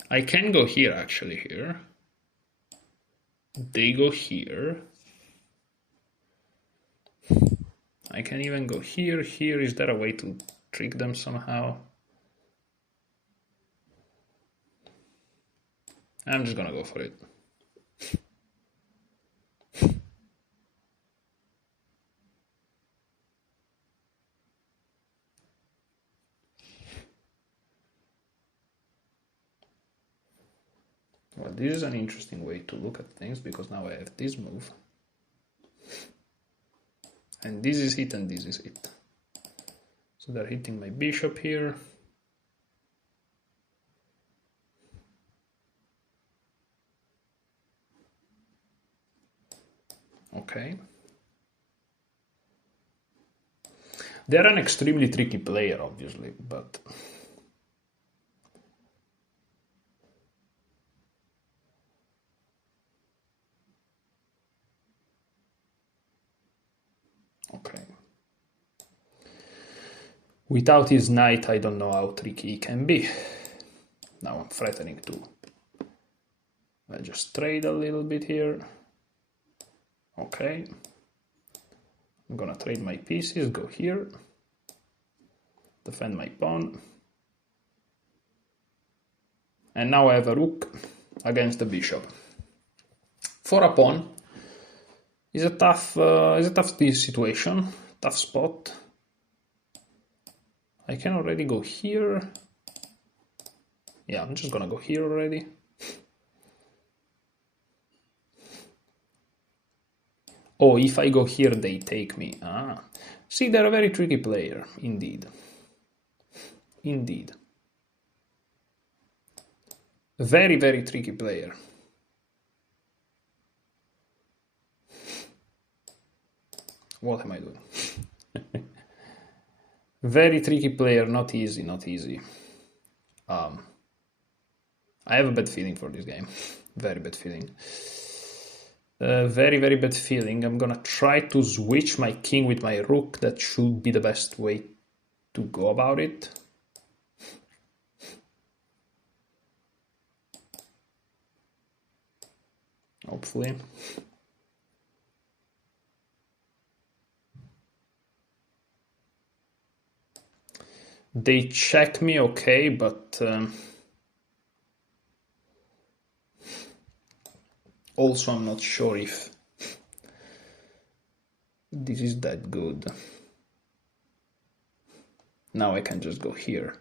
I can go here, actually, here. They go here. I can even go here, here. Is there a way to trick them somehow? I'm just gonna go for it. Well, this is an interesting way to look at things, because now I have this move. And this is it, and this is it. So they're hitting my bishop here. Okay. They're an extremely tricky player, obviously, but... Okay. Without his knight, I don't know how tricky he can be. Now I'm threatening to... I just trade a little bit here. Okay. I'm gonna trade my pieces, go here. Defend my pawn. And now I have a rook against the bishop. For a pawn, is a tough situation, tough spot. I can already go here. Yeah, I'm just gonna go here already. Oh, if I go here, they take me. Ah, see, they're a very tricky player, indeed. Indeed. A very, very tricky player. What am I doing? Very tricky player, not easy, not easy. I have a bad feeling for this game. Very bad feeling. Very, very bad feeling. I'm gonna try to switch my king with my rook. That should be the best way to go about it. Hopefully. They check me, okay, but also I'm not sure if this is that good. Now I can just go here.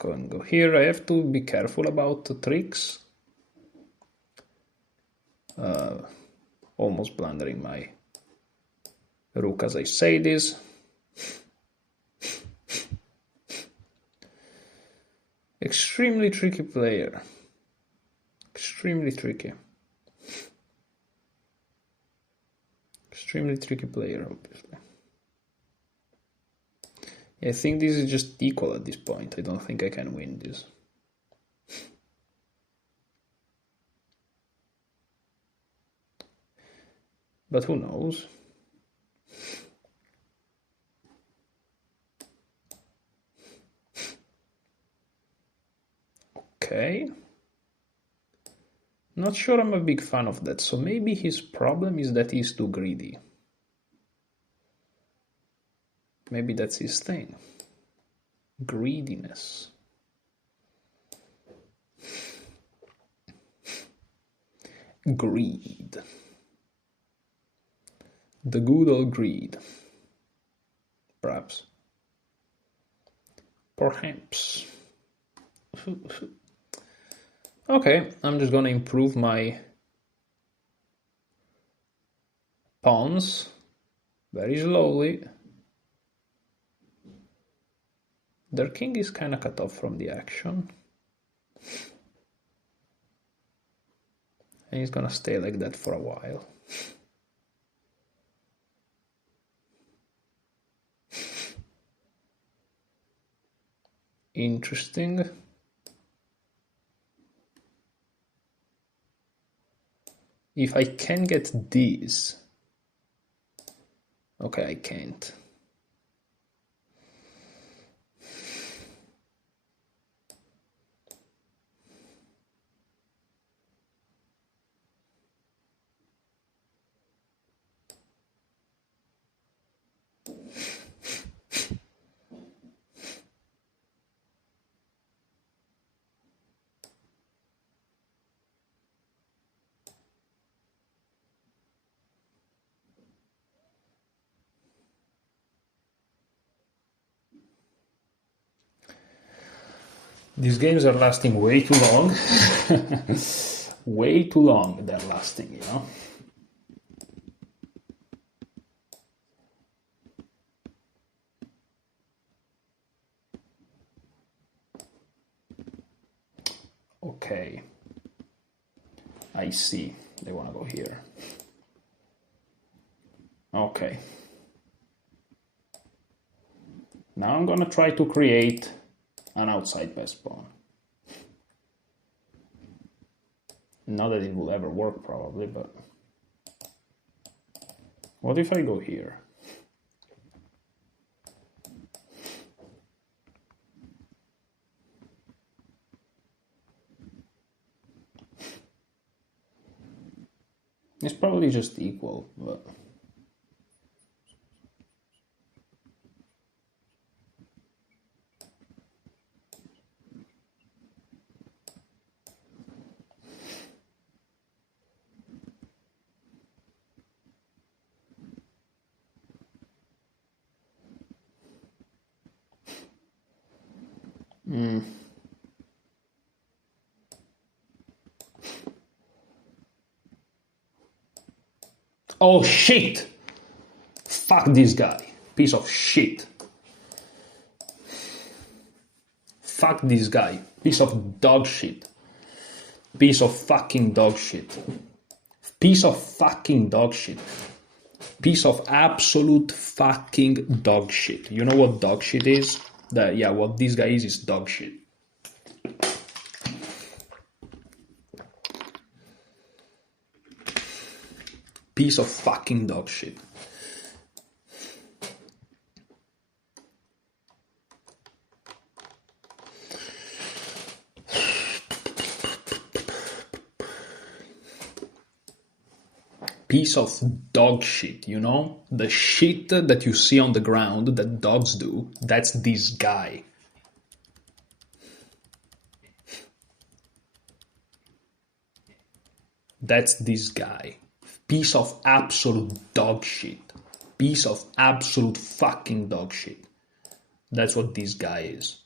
Go and go here. I have to be careful about the tricks. Almost blundering my rook as I say this. Extremely tricky player. Extremely tricky. Extremely tricky player, obviously. I think this is just equal at this point. I don't think I can win this. But who knows? Okay. Not sure I'm a big fan of that, so maybe his problem is that he's too greedy. Maybe that's his thing. Greediness. Greed. The good old greed. Perhaps. Perhaps. Okay, I'm just gonna improve my pawns very slowly. Their king is kind of cut off from the action. And he's gonna stay like that for a while. Interesting. If I can get these. Okay, I can't. These games are lasting way too long. Way too long they're lasting, you know? Okay. I see. They want to go here. Okay. Now I'm going to try to create an outside best pawn. Not that it will ever work probably, but what if I go here? It's probably just equal, but oh shit! Fuck this guy. Piece of shit. Fuck this guy. Piece of dog shit. Piece of fucking dog shit. Piece of fucking dog shit. Piece of absolute fucking dog shit. You know what dog shit is? Yeah, what this guy is dog shit. Piece of fucking dog shit. Piece of dog shit, you know? The shit that you see on the ground that dogs do, that's this guy. That's this guy. Piece of absolute dog shit. Piece of absolute fucking dog shit. That's what this guy is.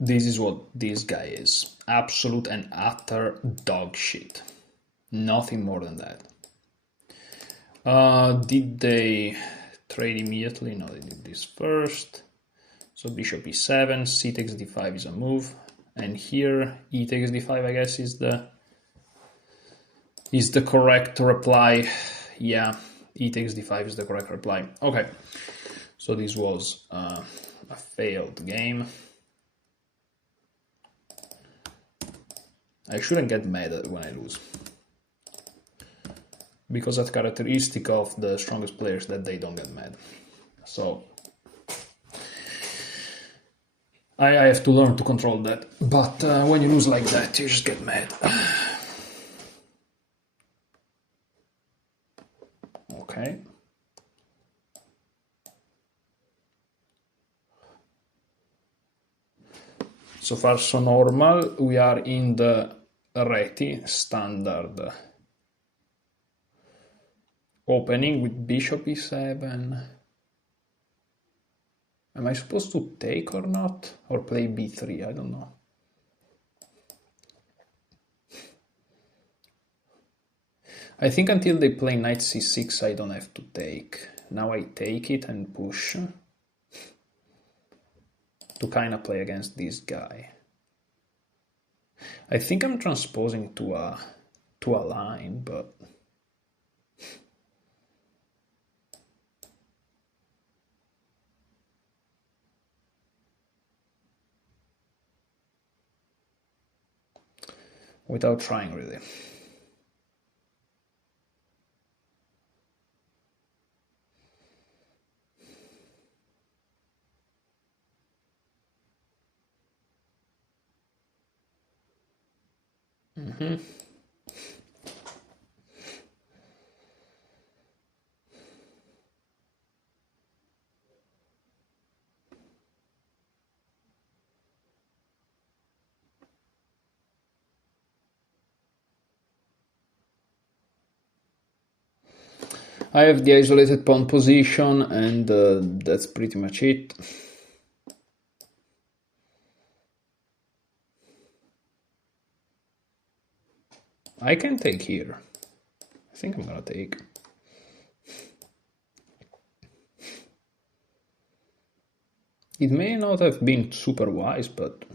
This is what this guy is. Absolute and utter dog shit. Nothing more than that. Did they trade immediately? No, they did this first. So bishop e7, c takes d5 is a move. And here, e takes d5, I guess, is the correct reply. Yeah, e takes d5 is the correct reply. Okay, so this was a failed game. I shouldn't get mad when I lose, because that's characteristic of the strongest players, that they don't get mad. So I have to learn to control that. But when you lose like that, you just get mad. Okay. So far so normal. We are in the Reti standard opening with bishop e7. Am I supposed to take or not? Or play b3? I don't know. I think until they play knight c6 I don't have to take. Now I take it and push to kind of play against this guy. I think I'm transposing to a line, but without trying really. I have the isolated pawn position, and that's pretty much it. I can take here. I think I'm gonna take. It may not have been super wise, but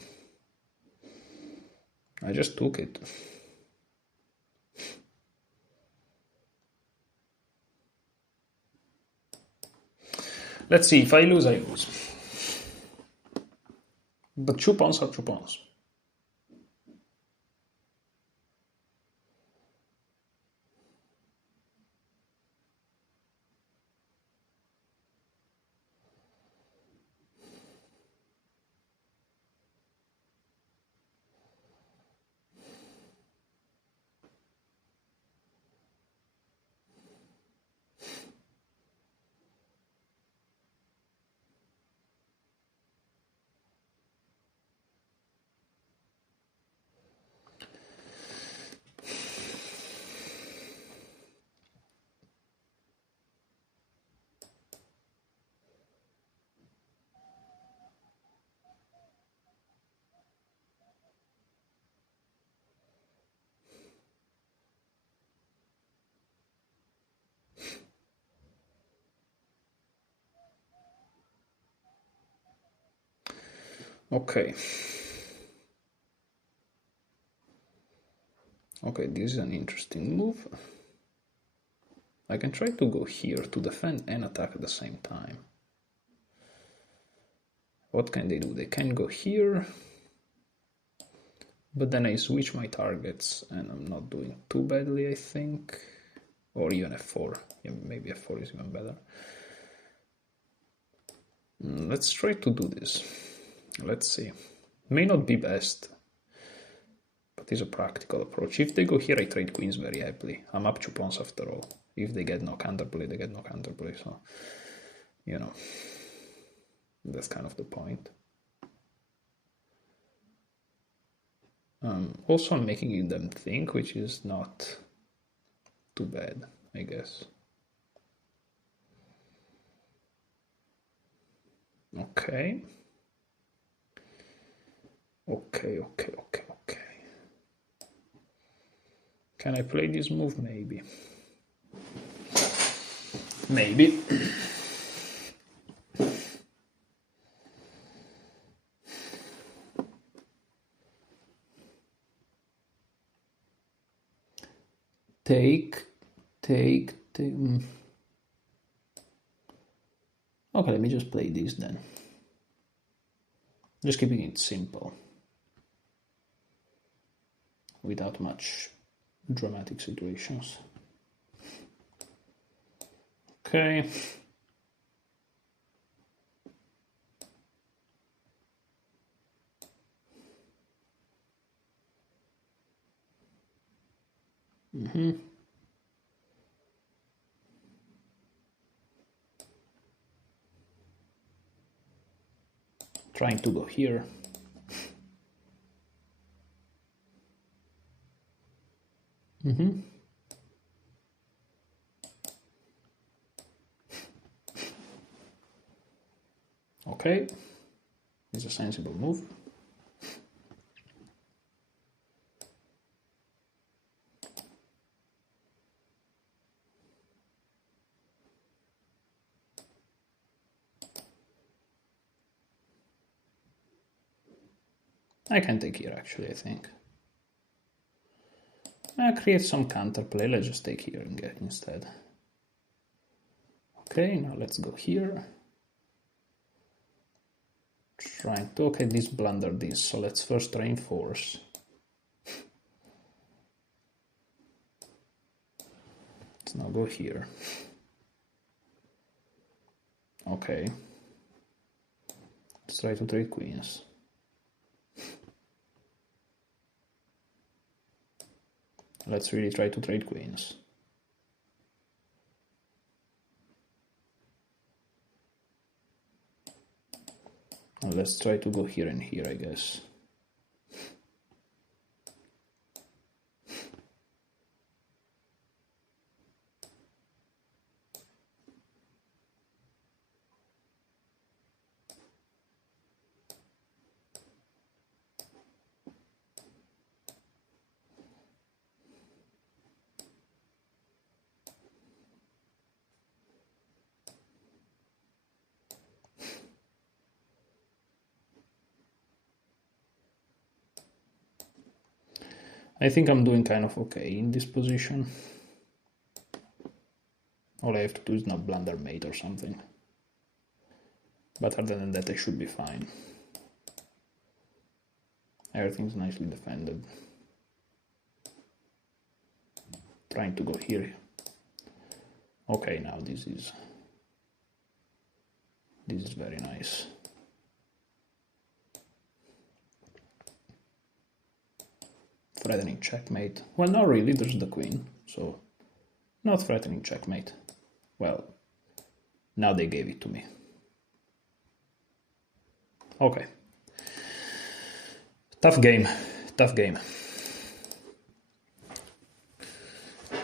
I just took it. Let's see, if I lose, I lose. But 2 pawns are 2 pawns. Okay. Okay, this is an interesting move. I can try to go here to defend and attack at the same time. What can they do? They can go here, but then I switch my targets and I'm not doing too badly, I think. Or even f4. Yeah, maybe f4 is even better. Let's try to do this. Let's see. May not be best, but it's a practical approach. If they go here, I trade queens very happily. I'm up 2 pawns after all. If they get no counterplay, they get no counterplay. So, you know, that's kind of the point. Also, I'm making them think, which is not too bad, I guess. Okay. Okay. Can I play this move? Maybe. Maybe. Take. Okay, let me just play this then. Just keeping it simple, without much dramatic situations. Okay. Trying to go here. Okay, it's a sensible move. I can take here actually, I think. Create some counterplay, let's just take here and get instead. Okay, now let's go here. Trying to, okay, this blunder this, so let's first reinforce. Let's now go here. Okay. Let's try to trade queens. Let's really try to trade queens. And let's try to go here and here, I guess. I think I'm doing kind of okay in this position. All I have to do is not blunder mate or something. But other than that, I should be fine. Everything's nicely defended. Trying to go here. Okay, now this is very nice. Threatening checkmate. Well, not really, there's the queen, so not threatening checkmate. Well, now they gave it to me. Okay. Tough game, tough game.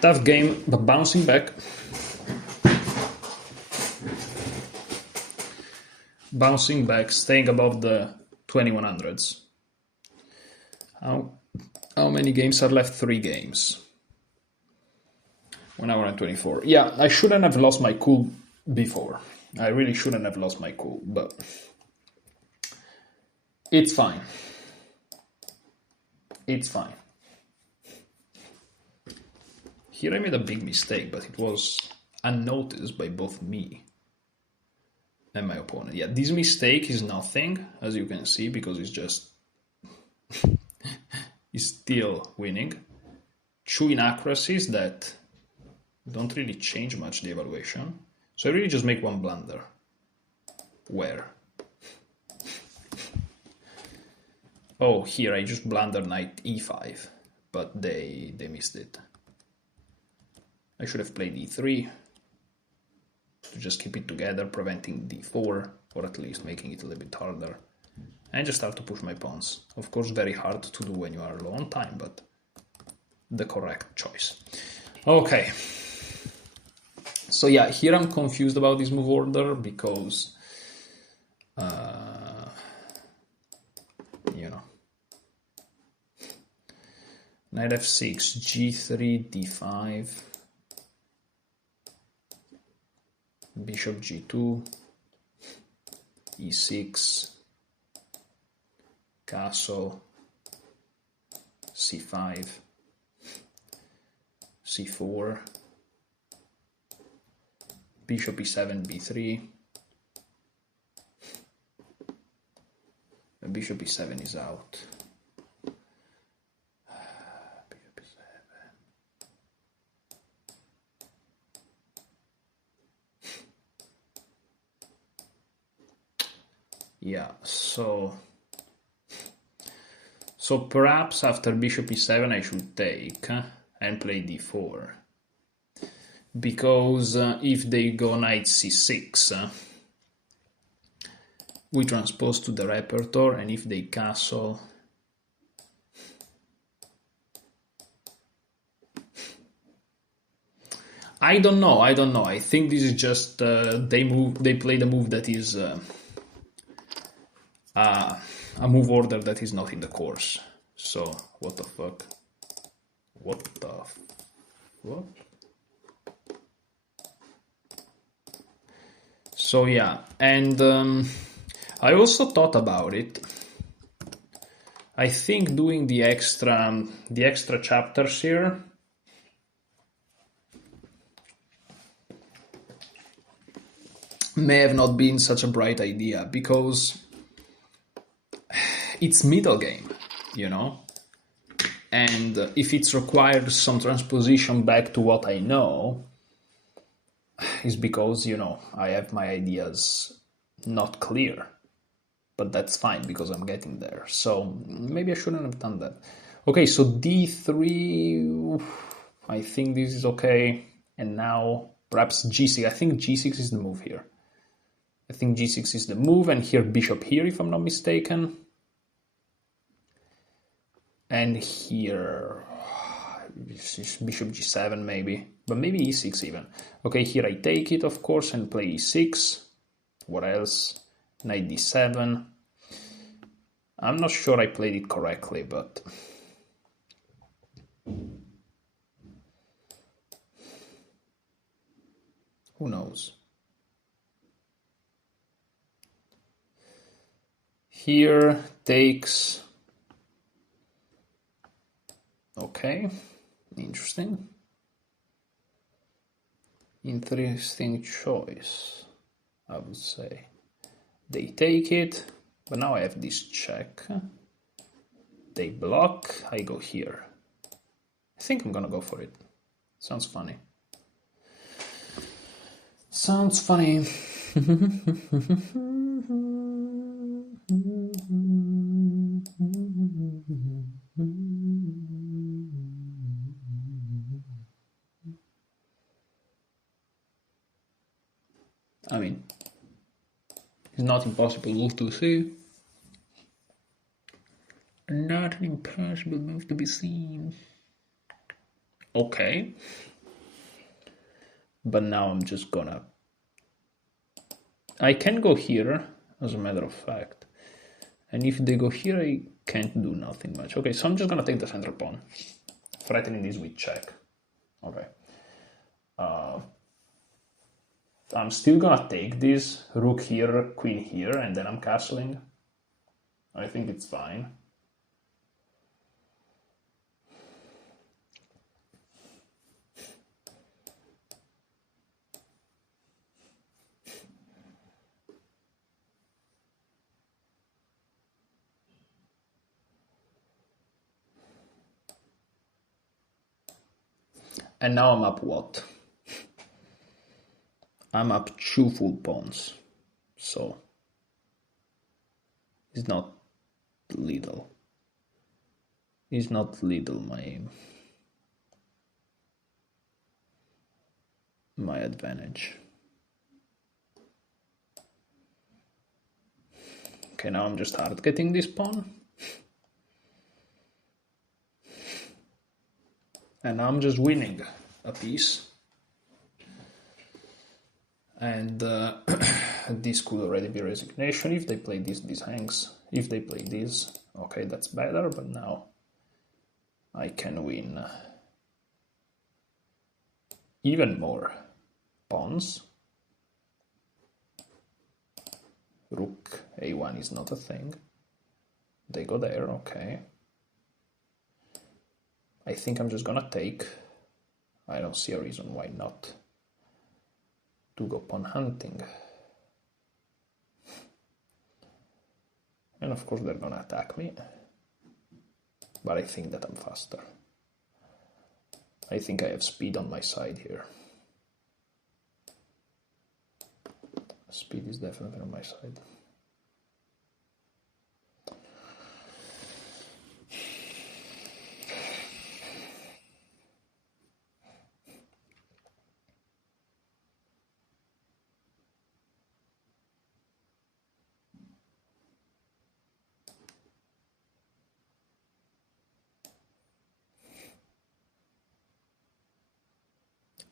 Tough game, but bouncing back. Bouncing back, staying above the 2100s. How many games are left? 3 games. 1 hour and 24. Yeah, I shouldn't have lost my cool before. I really shouldn't have lost my cool, but it's fine. It's fine. Here I made a big mistake, but it was unnoticed by both me and my opponent. Yeah, this mistake is nothing, as you can see, because it's just is still winning. 2 inaccuracies that don't really change much the evaluation. So I really just make 1 blunder. Where? Oh, here I just blundered knight e5, but they missed it. I should have played e3 to just keep it together, preventing d4, or at least making it a little bit harder. And just start to push my pawns. Of course, very hard to do when you are low on time, but the correct choice. Okay. So yeah, here I'm confused about this move order because, you know, knight f6, g3, d5, bishop g2, e6, castle, c5, c4, bishop e7, b3, Bishop e7 is out. Bishop e7. Yeah, so perhaps after bishop e7 I should take and play d4. Because if they go knight c6, we transpose to the repertoire, and if they castle, I don't know. I think this is just they play the move that is a move order that is not in the course. So what the fuck? What the fuck? So yeah, and I also thought about it. I think doing the extra chapters here may have not been such a bright idea, because it's middle game, you know? And if it's required some transposition back to what I know, is because, you know, I have my ideas not clear. But that's fine, because I'm getting there. So maybe I shouldn't have done that. Okay, so d3, I think this is okay. And now perhaps g6. I think g6 is the move here. I think g6 is the move, and here bishop here, if I'm not mistaken. And here bishop g7 maybe, but maybe e6 even. Okay, here I take it, of course, and play e6. What else? Knight d7. I'm not sure I played it correctly, but who knows? Here takes. Okay, interesting. Interesting choice, I would say. They take it, but now I have this check. They block, I go here. I think I'm gonna go for it. Sounds funny. Sounds funny. I mean, it's not impossible to see. Not an impossible move to be seen. Okay. But now I'm just gonna... I can go here, as a matter of fact. And if they go here, I can't do nothing much. Okay, so I'm just gonna take the center pawn. Threatening this with check. Okay. I'm still gonna take this, rook here, queen here, and then I'm castling. I think it's fine. And now I'm up what? I'm up 2 full pawns. So it's not little. It's not little my advantage. Okay, now I'm just hard getting this pawn. And I'm just winning a piece. And this could already be resignation. If they play this, this hangs. If they play this, okay, that's better, but now I can win even more pawns. Rook a1 is not a thing. They go there, okay. I think I'm just gonna take. I don't see a reason why not to go pawn hunting. And of course they're gonna attack me. But I think that I'm faster. I think I have speed on my side here. Speed is definitely on my side.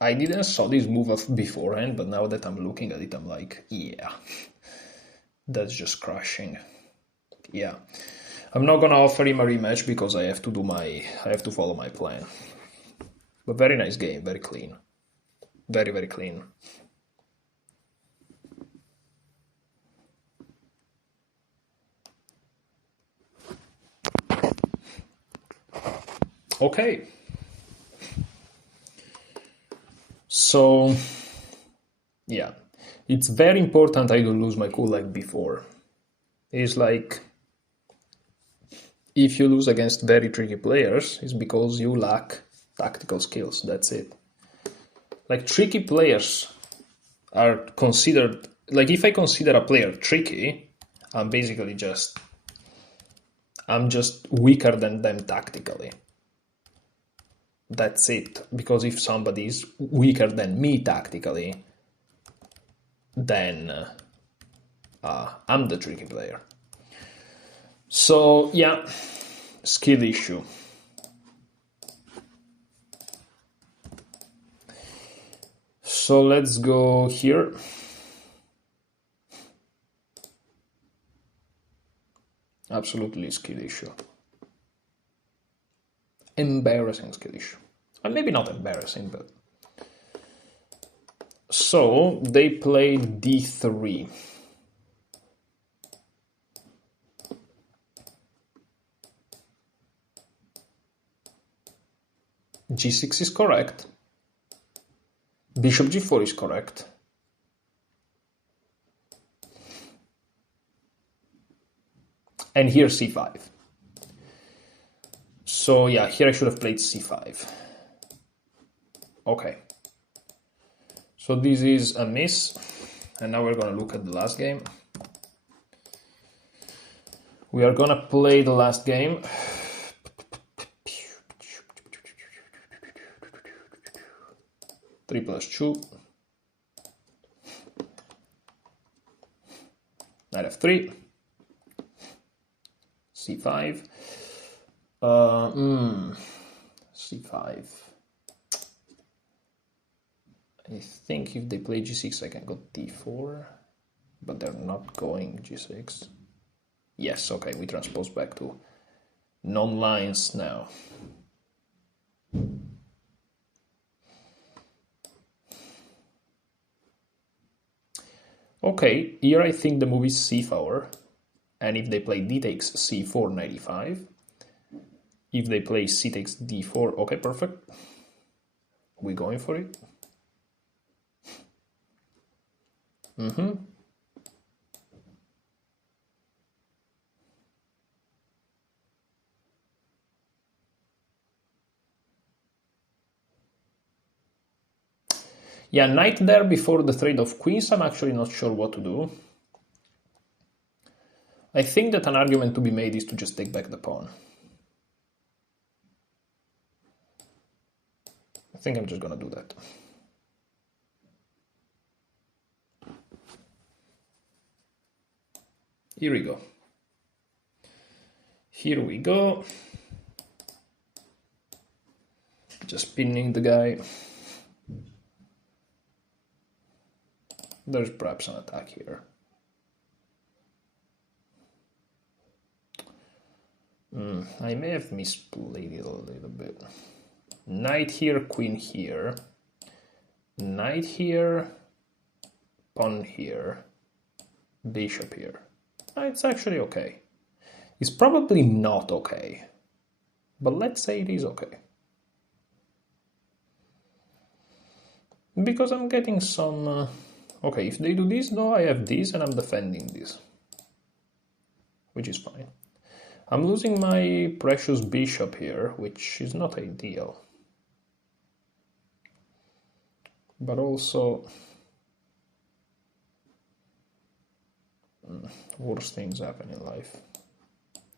I didn't saw this move beforehand, but now that I'm looking at it, I'm like, yeah, that's just crushing. Yeah, I'm not gonna offer him a rematch because I have to follow my plan. But very nice game, very clean, very, very clean. Okay. So, yeah, it's very important I don't lose my cool like before. It's like, if you lose against very tricky players, it's because you lack tactical skills, that's it. Like, tricky players are considered, like if I consider a player tricky, I'm just weaker than them tactically. That's it. Because if somebody is weaker than me tactically, then I'm the tricky player. So yeah, skill issue. So let's go here. Absolutely skill issue. Embarrassing skill issue. And maybe not embarrassing, but... So, they played d3. g6 is correct. Bishop g4 is correct. And here c5. So yeah, here I should have played c5. Okay. So this is a miss. And now we're going to look at the last game. We are going to play the last game. 3+2. Knight f3. c5. c5. I think if they play g6, I can go d4, but they're not going g6. Yes, okay, we transpose back to non-lines now. Okay, here I think the move is c4, and if they play d takes c4, knight e5. If they play c takes d4, okay, perfect. We're going for it. Yeah, knight there before the trade of queens, I'm actually not sure what to do. I think that an argument to be made is to just take back the pawn. I think I'm just gonna do that. Here we go. Here we go. Just pinning the guy. There's perhaps an attack here. I may have misplayed it a little bit. Knight here, queen here. Knight here, pawn here, bishop here. It's actually okay. It's probably not okay, but let's say it is okay. Because I'm getting some... okay, if they do this though, I have this and I'm defending this. which is fine. I'm losing my precious bishop here, which is not ideal. But also, worse things happen in life.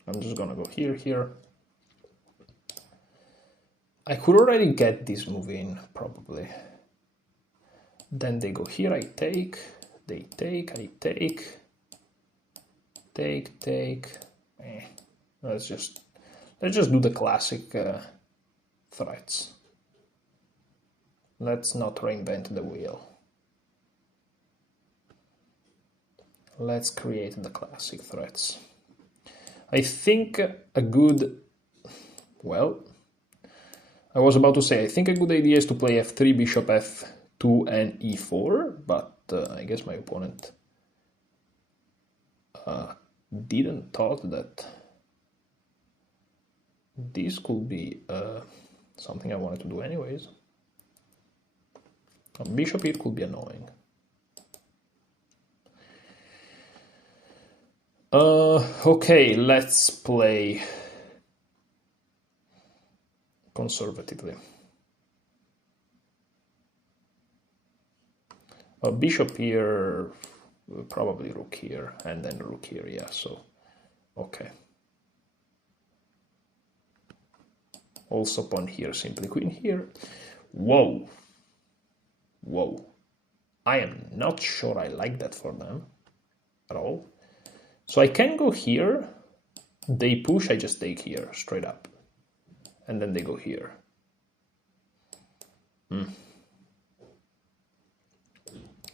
I'm just gonna go here. I could already get this move in, probably. Then they go here, I take, they take, I take, take. Let's just do the classic threats. Let's not reinvent the wheel. Let's create the classic threats. I think a good, well, I was about to say, I think a good idea is to play f3, bishop f2, and e4, but I guess my opponent didn't thought that this could be something I wanted to do anyways. Bishop here could be annoying. Okay, let's play conservatively. Bishop here, probably rook here, and then rook here, yeah, so, okay. Also pawn here, simply queen here. Whoa. I am not sure I like that for them at all. So I can go here, they push, I just take here, straight up. And then they go here.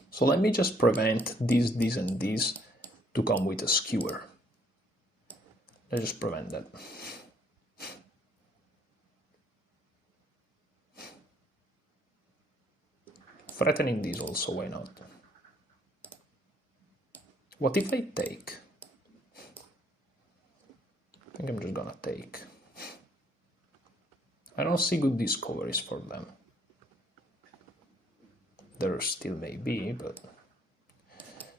So let me just prevent this, and this to come with a skewer. Let's just prevent that. Threatening these also, why not? What if I take? I think I'm just gonna take. I don't see good discoveries for them. There still may be, but...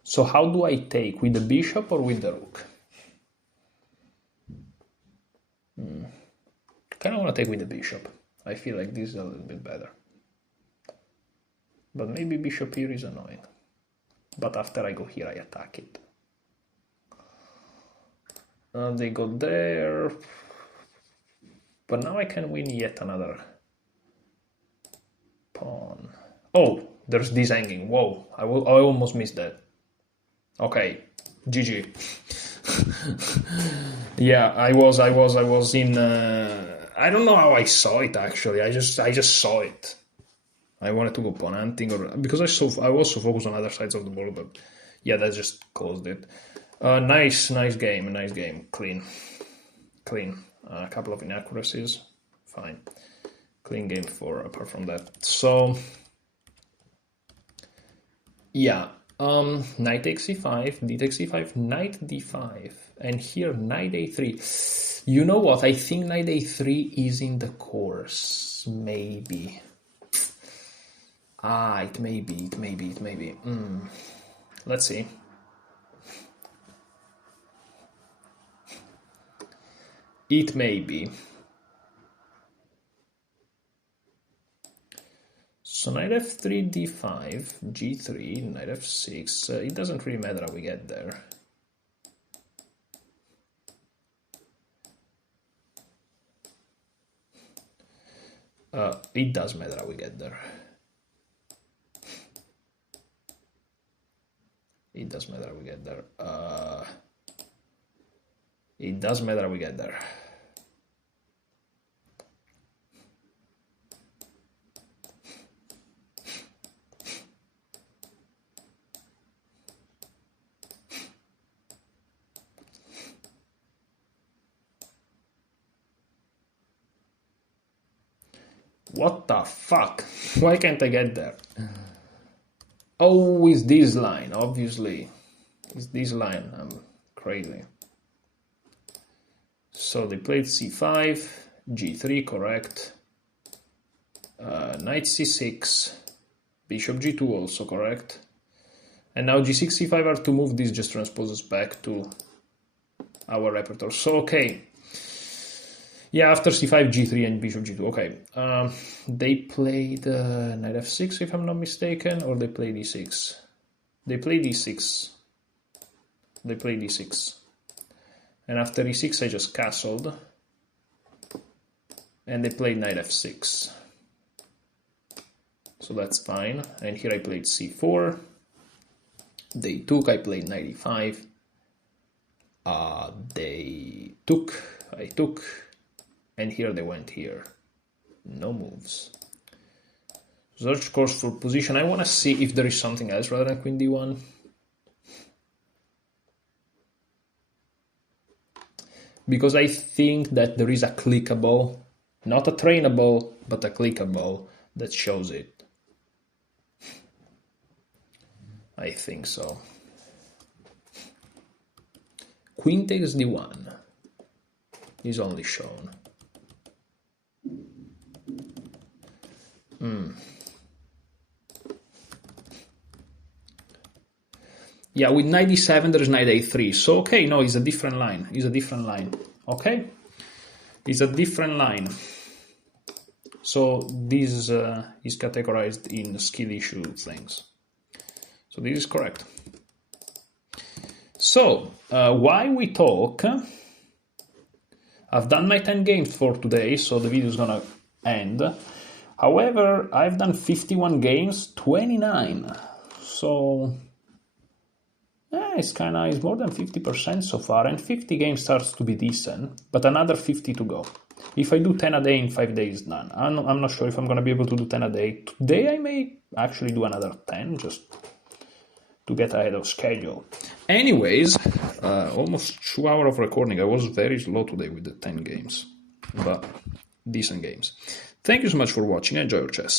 So how do I take? With the bishop or with the rook? I kind of want to take with the bishop. I feel like this is a little bit better. But maybe bishop here is annoying. But after I go here, I attack it. They go there. But now I can win yet another pawn. Oh, there's this hanging. Whoa, I almost missed that. Okay, GG. Yeah, I was in. I don't know how I saw it actually. I just saw it. I wanted to go pawn hunting, or because I was so focused on other sides of the board, but yeah, that just closed it. Nice game, clean. A couple of inaccuracies, fine. Clean game apart from that. So yeah, knight takes c5, d takes c5, knight d5, and here knight a3. You know what? I think knight a3 is in the course, maybe. It may be. Let's see. It may be. So knight f3, d5, g3, knight f6. It doesn't really matter how we get there. It does matter how we get there. It does matter how we get there. It does matter how we get there. What the fuck? Why can't I get there? Oh, it's this line, obviously. It's this line. I'm crazy. So they played c5, g3, correct. Knight c6, bishop g2 also correct. And now g6, c5 are to move. This just transposes back to our repertoire. So, okay. Yeah, after c5, g3, and bishop g2. Okay. They played knight f6, if I'm not mistaken, or they played e6. They played e6. They played e6. And after e6, I just castled. And they played knight f6. So that's fine. And here I played c4. They took, I played knight e5. They took, I took. And here they went here. No moves. Search course for position. I want to see if there is something else rather than queen d1. Because I think that there is a clickable, not a trainable, but a clickable that shows it. I think so. Queen takes d1 is only shown. Yeah, with knight d7 there's knight a3. So okay, no, it's a different line. It's a different line. Okay? It's a different line. So this is categorized in skill issue things. So this is correct. So while we talk, I've done my 10 games for today, so the video is gonna end. However, I've done 51 games, 29. So it's more than 50% so far, and 50 games starts to be decent, but another 50 to go. If I do 10 a day in 5 days, done. I'm not sure if I'm gonna be able to do 10 a day. Today I may actually do another 10, just to get ahead of schedule. Anyways, almost 2 hours of recording. I was very slow today with the 10 games, but decent games. Thank you so much for watching. Enjoy your chess.